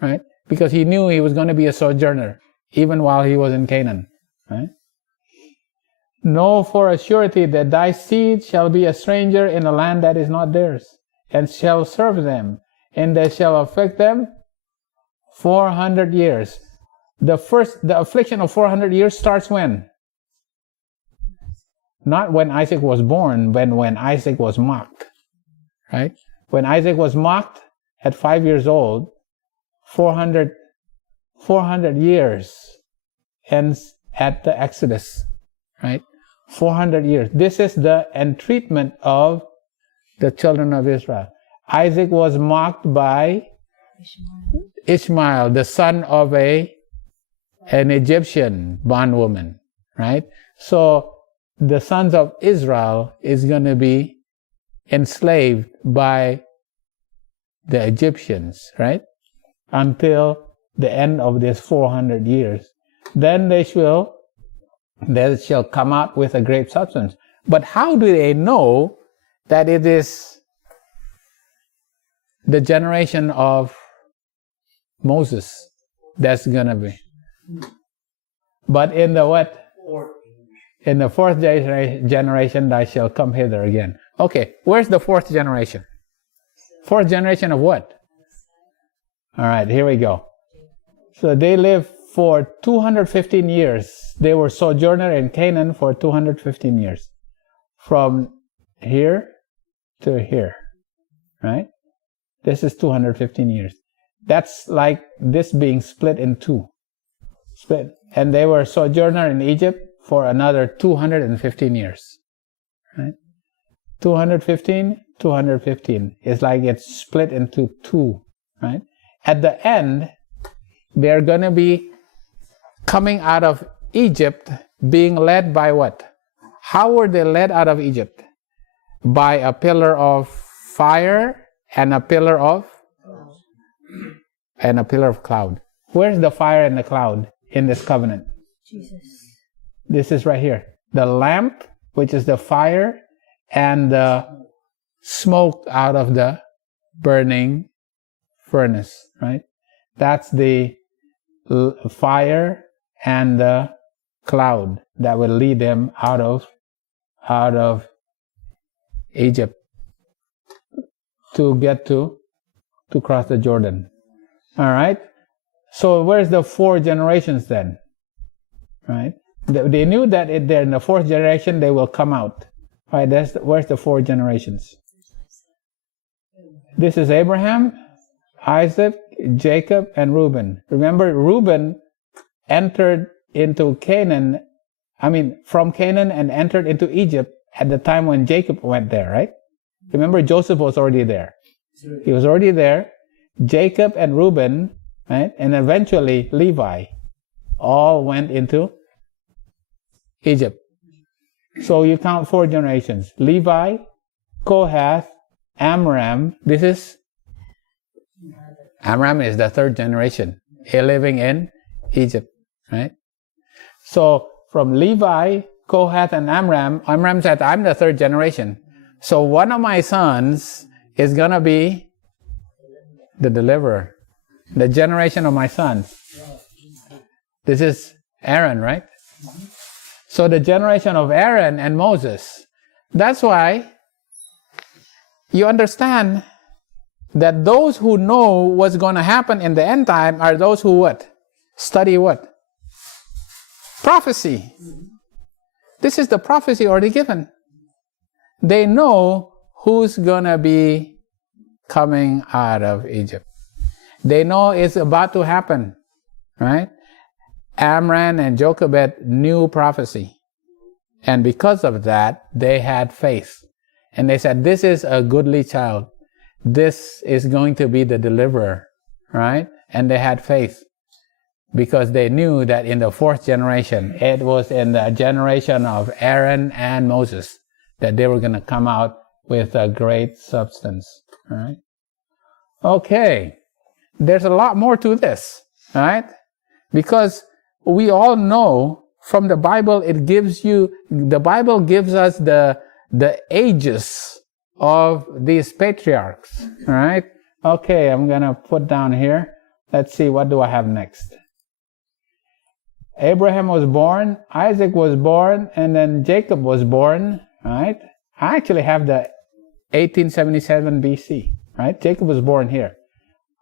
Right? Because he knew he was going to be a sojourner, even while he was in Canaan. Right? Know for a surety that thy seed shall be a stranger in a land that is not theirs, and shall serve them, and they shall afflict them 400 years. The affliction of 400 years starts when? Not when Isaac was born, but when Isaac was mocked. Right? When Isaac was mocked at 5 years old, 400 years ends at the Exodus. Right? 400 years. This is the entreatment of the children of Israel. Isaac was mocked by Ishmael, the son of an Egyptian bondwoman, right? So the sons of Israel is going to be enslaved by the Egyptians, right? Until the end of this 400 years. Then they shall come out with a great substance. But how do they know that it is the generation of Moses that's gonna be? But in the what? In the fourth generation, thy shall come hither again. Okay, where's the fourth generation? Fourth generation of what? All right, here we go. So they lived for 215 years. They were sojourner in Canaan for 215 years. From here to here, right? This is 215 years. That's like this being split in two. Split. And they were sojourner in Egypt for another 215 years. Right? 215. It's like it's split into two. Right? At the end, they're going to be coming out of Egypt, being led by what? How were they led out of Egypt? By a pillar of fire and a pillar of cloud. Where's the fire and the cloud in this covenant? Jesus. This is right here. The lamp, which is the fire, and the smoke out of the burning furnace, right? That's the fire and the cloud that will lead them out of Egypt to get to cross the Jordan. All right. So where's the 4 generations then? Right. They knew that they're in the 4th generation they will come out. Right. Where's the 4 generations? This is Abraham, Isaac, Jacob, and Reuben. Remember, Reuben entered into Canaan. From Canaan and entered into Egypt at the time when Jacob went there, right? Remember, Joseph was already there. He was already there. Jacob and Reuben, right? And eventually Levi all went into Egypt. So you count 4 generations. Levi, Kohath, Amram. Amram is the 3rd generation. He living in Egypt, right? So from Levi, Kohath, and Amram said, I'm the 3rd generation. So one of my sons is going to be the deliverer. The generation of my sons. This is Aaron, right? So the generation of Aaron and Moses. That's why you understand that those who know what's going to happen in the end time are those who what? Study what? Prophecy. This is the prophecy already given. They know who's going to be coming out of Egypt. They know it's about to happen, right? Amram and Jocebeth knew prophecy. And because of that, they had faith. And they said, this is a goodly child. This is going to be the deliverer, right? And they had faith because they knew that in the 4th generation, it was in the generation of Aaron and Moses that they were going to come out with a great substance, right? Okay, there's a lot more to this, right? Because we all know from the Bible, the Bible gives us the ages of these patriarchs, all right? Okay, I'm going to put down here. Let's see, what do I have next? Abraham was born, Isaac was born, and then Jacob was born, right? I actually have the 1877 BC, right? Jacob was born here.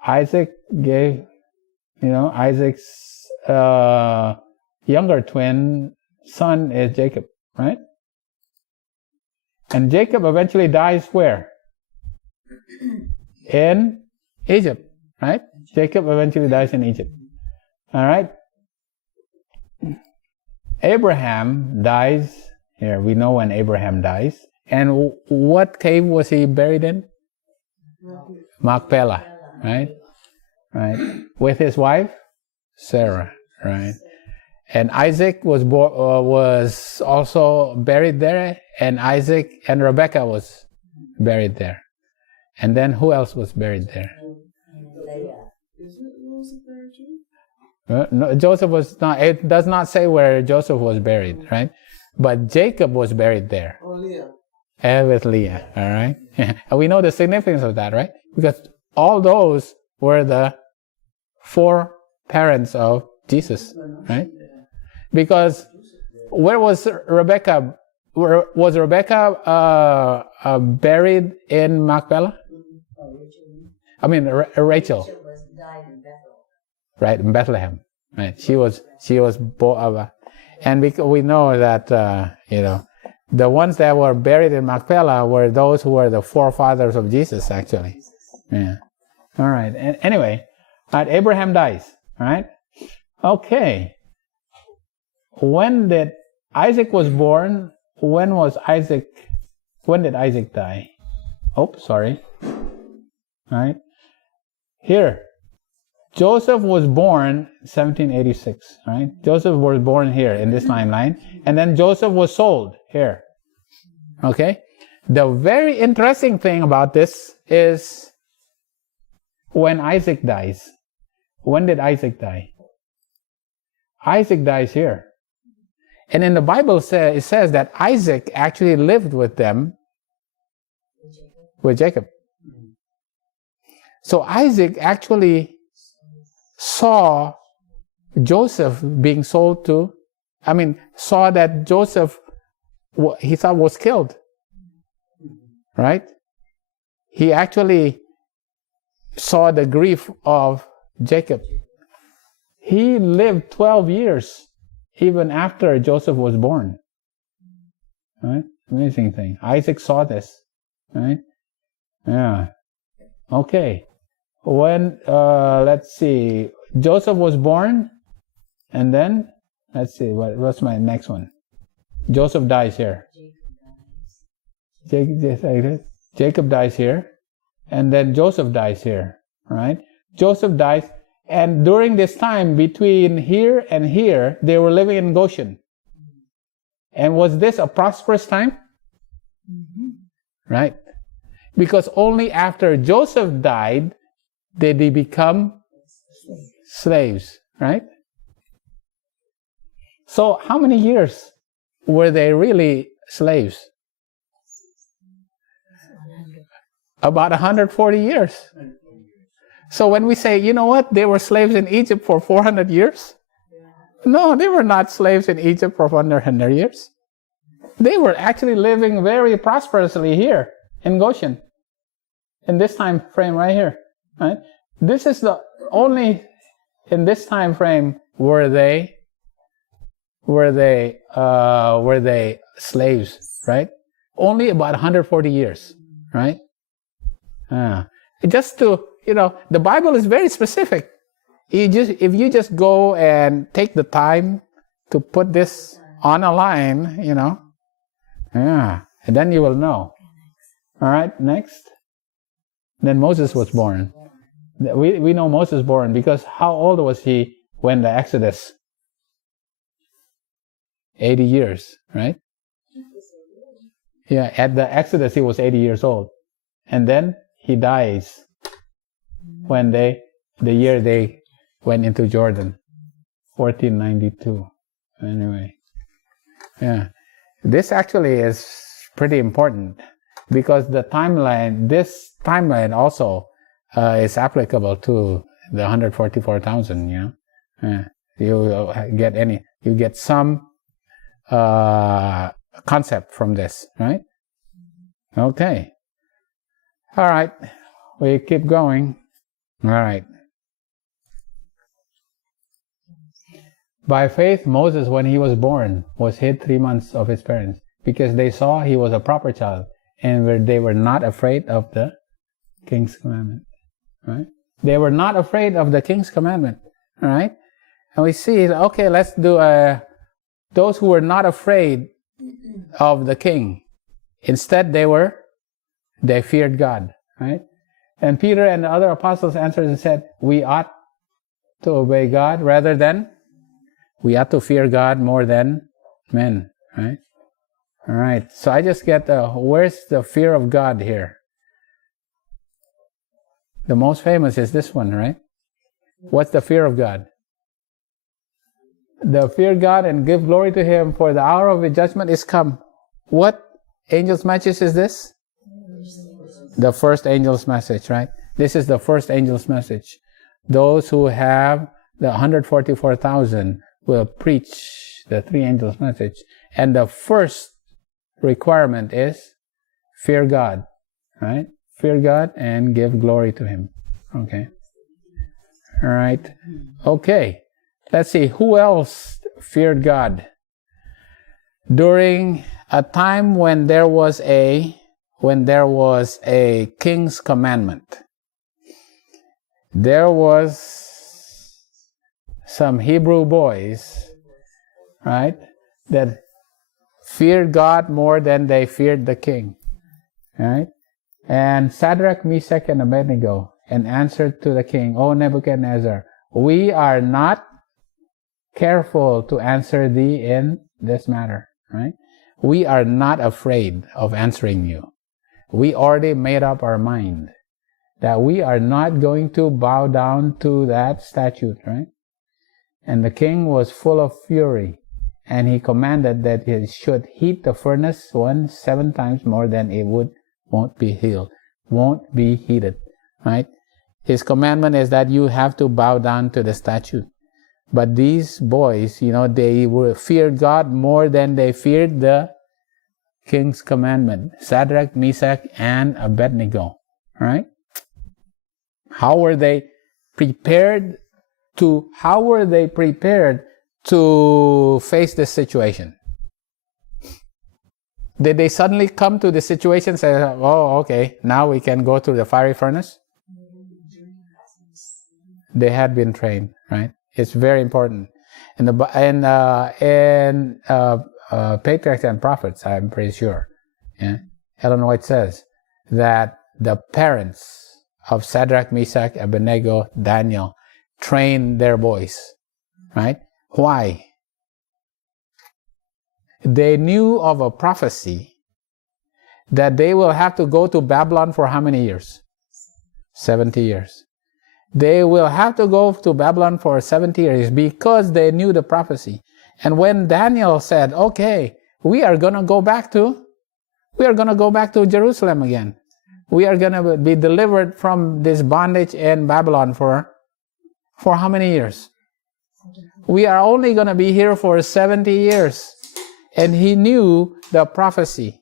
Isaac gave, Isaac's younger twin son is Jacob, right? And Jacob eventually dies where? In Egypt, right? Jacob eventually dies in Egypt. All right. Abraham dies here. We know when Abraham dies. And what cave was he buried in? Machpelah, right? Right. With his wife, Sarah, right? And Isaac was also buried there, and Isaac and Rebekah was buried there. And then who else was buried there? Isn't Joseph there too? No, Joseph was not. It does not say where Joseph was buried, right? But Jacob was buried there. Oh, Leah. And with Leah, all right? And we know the significance of that, right? Because all those were the 4 parents of Jesus, right? Because where was Rebekah? Was Rebekah buried in Machpelah? I mean, Rachel. was died in Bethel. Right, in Bethlehem. Right, she was born, and we know that the ones that were buried in Machpelah were those who were the forefathers of Jesus, actually. Yeah. All right. And anyway, Abraham dies. All right. Okay. When did Isaac was born? When did Isaac die? Oh, sorry. All right. Here, Joseph was born 1786. Right. Joseph was born here in this timeline, and then Joseph was sold here. Okay. The very interesting thing about this is when Isaac dies. When did Isaac die? Isaac dies here. And in the Bible it says that Isaac actually lived with them, with Jacob. So Isaac actually saw Joseph being sold to, saw that Joseph, he thought was killed. Right? He actually saw the grief of Jacob. He lived 12 years even after Joseph was born. Right? Amazing thing. Isaac saw this. Right? Yeah. Okay. When, let's see, Joseph was born, and then, let's see, what's my next one? Joseph dies here. Jacob dies here, and then Joseph dies here, right? Joseph dies, and during this time between here and here, they were living in Goshen. And was this a prosperous time? Right? Because only after Joseph died did they become slaves, right? So how many years were they really slaves? About 140 years. So when we say, you know what, they were slaves in Egypt for 400 years? No, they were not slaves in Egypt for 400 years. They were actually living very prosperously here in Goshen, in this time frame right here. Right? This is the only, in this time frame, were they slaves, right? Only about 140 years, right? Just to, the Bible is very specific. If you just go and take the time to put this on a line, and then you will know. All right, next. Then Moses was born. We know Moses born because how old was he when the Exodus? 80 years, right? Yeah, at the Exodus he was 80 years old. And then he dies when the year they went into Jordan, 1492. Anyway, yeah. This actually is pretty important because this timeline also is applicable to the 144,000, you get some concept from this, right? Okay. All right. We keep going. All right. By faith, Moses, when he was born, was hid 3 months of his parents. because they saw he was a proper child, and they were not afraid of the king's commandment, right? They were not afraid of the king's commandment, right? And we see, okay, let's do those who were not afraid of the king. Instead, they feared God, right? And Peter and the other apostles answered and said, we ought to obey God rather than, we ought to fear God more than men, right? All right, so I just get where's the fear of God here? The most famous is this one, right? What's the fear of God? The fear God and give glory to Him, for the hour of His judgment is come. What angel's message is this? The first angel's message, right? This is the first angel's message. Those who have the 144,000 will preach the three angels' message. And the first requirement is fear God, right? Fear God and give glory to Him. Okay. All right. Okay. Let's see. Who else feared God? During a time when there was a king's commandment, there was some Hebrew boys, right, that feared God more than they feared the king, right? And Shadrach, Meshach, and Abednego and answered to the king, O Nebuchadnezzar, we are not careful to answer thee in this matter, right? We are not afraid of answering you. We already made up our mind that we are not going to bow down to that statute, right? And the king was full of fury, and he commanded that he should heat the furnace 7 times more than it won't be heated, right? His commandment is that you have to bow down to the statute. But these boys, they feared God more than they feared the king's commandment. Shadrach, Meshach, and Abednego, right? How were they prepared to face this situation? Did they suddenly come to the situation and say, oh, okay, now we can go to the fiery furnace? They had been trained, right? It's very important. In Patriarchs and Prophets, I'm pretty sure, Ellen White says that the parents of Shadrach, Meshach, Abednego, Daniel trained their boys, right? Why? They knew of a prophecy that they will have to go to Babylon for how many years? 70 years. They will have to go to Babylon for 70 years because they knew the prophecy. And when Daniel said, okay, we are going to go back to Jerusalem again. We are going to be delivered from this bondage in Babylon for how many years? We are only going to be here for 70 years. And he knew the prophecy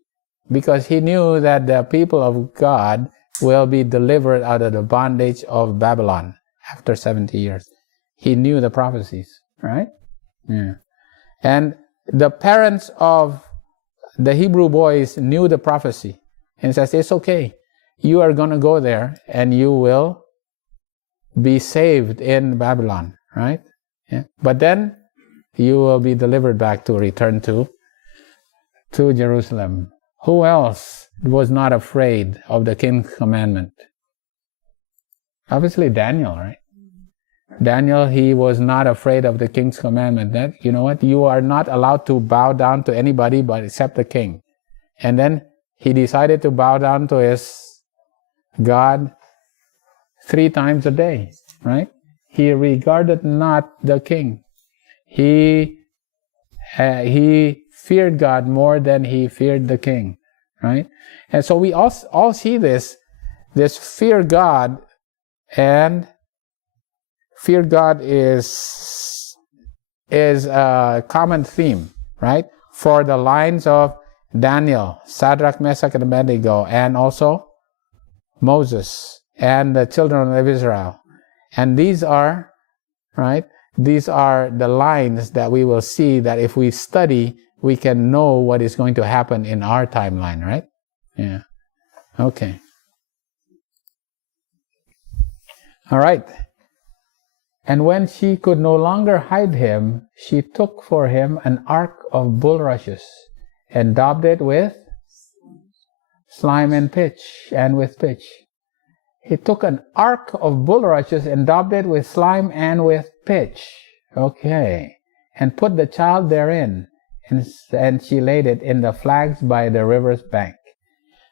because he knew that the people of God will be delivered out of the bondage of Babylon after 70 years. He knew the prophecies, right? Yeah. And the parents of the Hebrew boys knew the prophecy and says, it's okay. You are going to go there and you will be saved in Babylon, right? Yeah. But then you will be delivered back to return to Jerusalem. Who else was not afraid of the king's commandment? Obviously Daniel, right? Daniel, he was not afraid of the king's commandment. That, you know what? You are not allowed to bow down to anybody but except the king. And then he decided to bow down to his God 3 times a day, right? He regarded not the king. He feared God more than he feared the king, right? And so we all see this fear God, and fear God is a common theme, right? For the lines of Daniel, Shadrach, Meshach, and Abednego, and also Moses and the children of Israel. And these are the lines that we will see that if we study, we can know what is going to happen in our timeline, right? Yeah. Okay. All right. And when she could no longer hide him, she took for him an ark of bulrushes and daubed it with slime and pitch, He took an ark of bulrushes and daubed it with slime and with pitch. Okay. And put the child therein, and she laid it in the flags by the river's bank.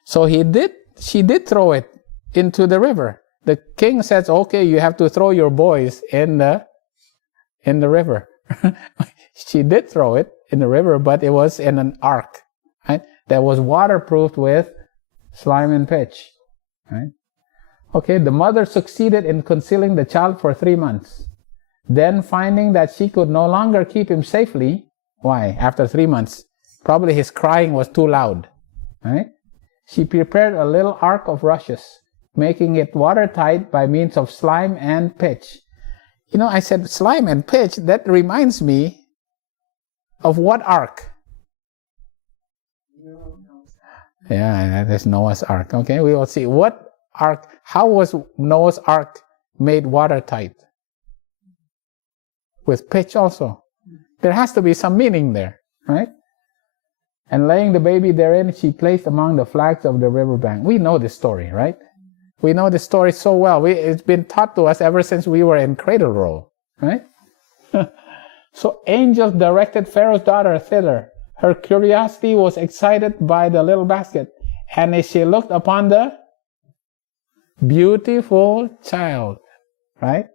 So she did throw it into the river. The king says, okay, you have to throw your boys in the river. She did throw it in the river, but it was in an ark, right? That was waterproofed with slime and pitch, right? Okay, the mother succeeded in concealing the child for 3 months. Then, finding that she could no longer keep him safely, why? After 3 months, probably his crying was too loud, right? She prepared a little ark of rushes, making it watertight by means of slime and pitch. You know, I said slime and pitch. That reminds me of what ark? Yeah, that is Noah's ark. Okay, we will see. What ark? How was Noah's ark made watertight? With pitch also. There has to be some meaning there, right? And laying the baby therein, she placed among the flags of the riverbank. We know this story, right? We know this story so well. It's been taught to us ever since we were in cradle roll, right? So angels directed Pharaoh's daughter thither. Her curiosity was excited by the little basket, and as she looked upon the beautiful child, right?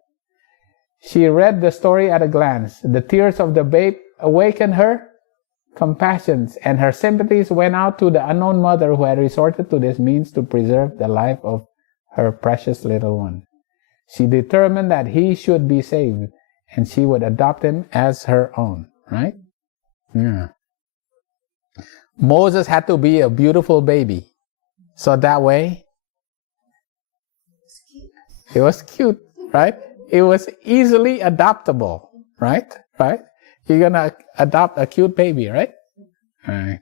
She read the story at a glance. The tears of the babe awakened her compassions, and her sympathies went out to the unknown mother who had resorted to this means to preserve the life of her precious little one. She determined that he should be saved, and she would adopt him as her own, right? Yeah. Moses had to be a beautiful baby. So that way, it was cute, right? It was easily adoptable, right? Right? You're going to adopt a cute baby, right? Right.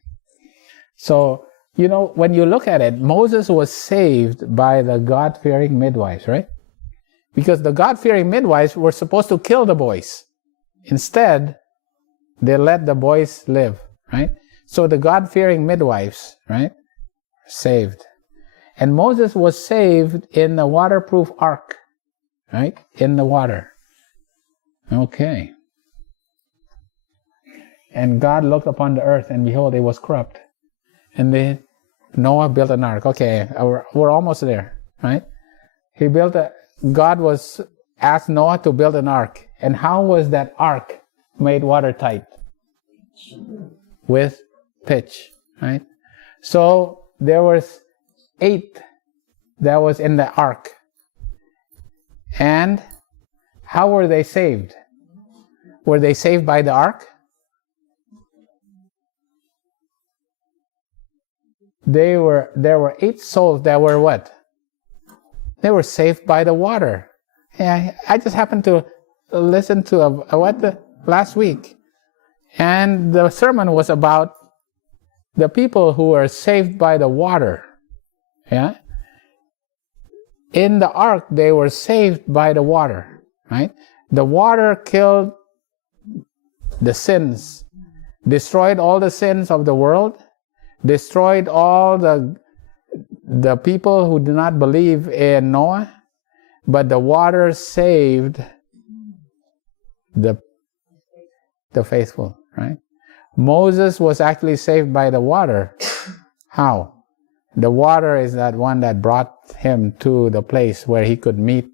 So, you know, when you look at it, Moses was saved by the God-fearing midwives, right? Because the God-fearing midwives were supposed to kill the boys. Instead, they let the boys live, right? So the God-fearing midwives, right, saved. And Moses was saved in the waterproof ark, right, in the water. Okay. And God looked upon the earth, and behold, it was corrupt. And then Noah built an ark. Okay, we're almost there, right? God asked Noah to build an ark. And how was that ark made watertight? With pitch, right? So there was 8 that was in the ark. And how were they saved? Were they saved by the ark? There were 8 souls that were what? They were saved by the water. Yeah, I just happened to listen to last week, and the sermon was about the people who were saved by the water. Yeah. In the ark, they were saved by the water, right? The water killed the sins, destroyed all the sins of the world, destroyed all the people who did not believe in Noah, but the water saved the faithful, right? Moses was actually saved by the water. How? The water is that one that brought him to the place where he could meet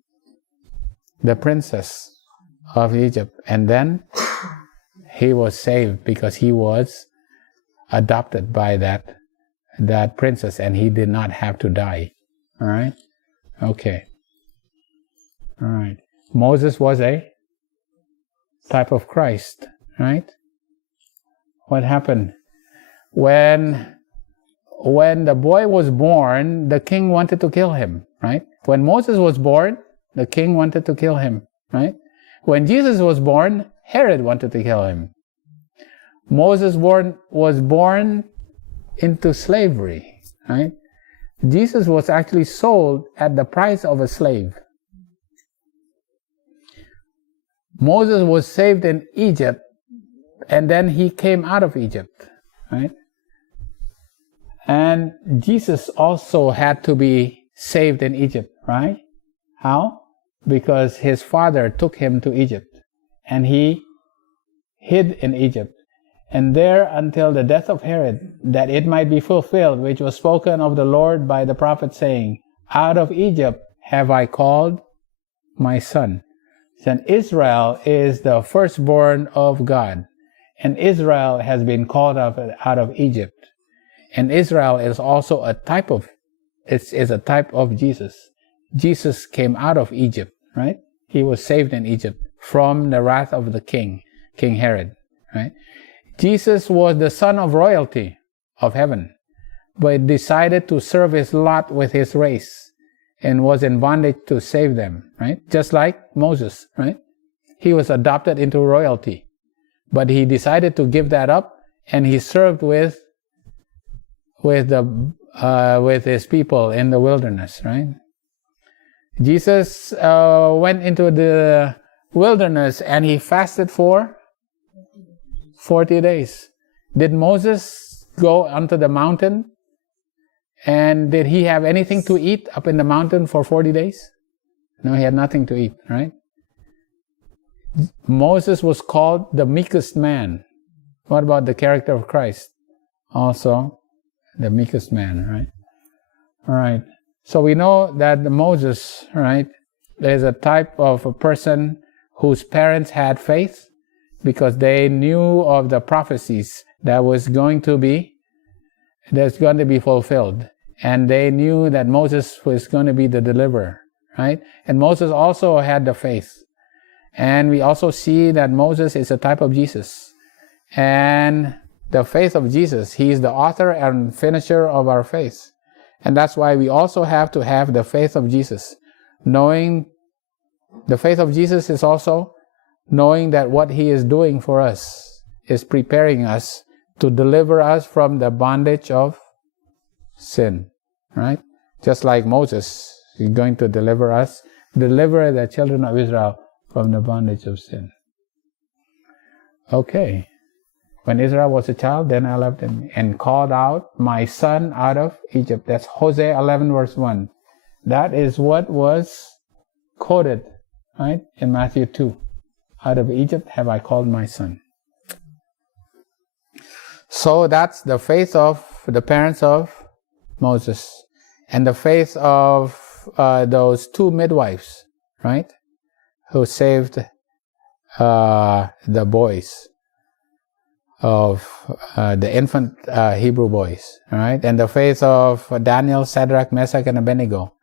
the princess of Egypt. And then he was saved because he was adopted by that princess, and he did not have to die. All right? Okay. All right. Moses was a type of Christ, right? What happened? When the boy was born, the king wanted to kill him, right? When Moses was born, the king wanted to kill him, right? When Jesus was born, Herod wanted to kill him. Moses was born into slavery, right? Jesus was actually sold at the price of a slave. Moses was saved in Egypt, and then he came out of Egypt, right? And Jesus also had to be saved in Egypt, right? How? Because his father took him to Egypt, and he hid in Egypt. And there until the death of Herod, that it might be fulfilled, which was spoken of the Lord by the prophet, saying, out of Egypt have I called my son. And Israel is the firstborn of God. And Israel has been called out of Egypt. And Israel is also a type of, is a type of Jesus. Jesus came out of Egypt, right? He was saved in Egypt from the wrath of the king, King Herod, right? Jesus was the son of royalty of heaven, but decided to serve his lot with his race and was in bondage to save them, right? Just like Moses, right? He was adopted into royalty, but he decided to give that up, and he served with his people in the wilderness, right? Jesus went into the wilderness and he fasted for 40 days. Did Moses go onto the mountain, and did he have anything to eat up in the mountain for 40 days? No, he had nothing to eat, right? Moses was called the meekest man. What about the character of Christ? Also, the meekest man, right? All right. So we know that Moses, right, is a type of a person whose parents had faith because they knew of the prophecies that's going to be fulfilled. And they knew that Moses was going to be the deliverer, right? And Moses also had the faith. And we also see that Moses is a type of Jesus. And the faith of Jesus, he is the author and finisher of our faith. And that's why we also have to have the faith of Jesus. Knowing the faith of Jesus is also knowing that what he is doing for us is preparing us to deliver us from the bondage of sin, right? Just like Moses is going to deliver the children of Israel from the bondage of sin. Okay. When Israel was a child, then I loved him and called out my son out of Egypt. That's Hosea 11 verse 1. That is what was quoted, right, in Matthew 2. Out of Egypt have I called my son. So that's the faith of the parents of Moses and the faith of those two midwives, right, who saved the boys of the infant Hebrew boys, right? And the faith of Daniel, Shadrach, Meshach, and Abednego,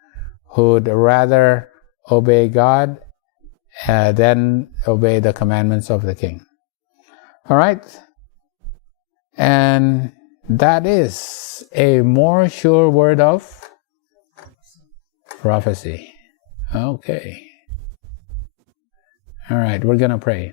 who'd rather obey God than obey the commandments of the king. All right? And that is a more sure word of prophecy. Okay. All right, we're going to pray.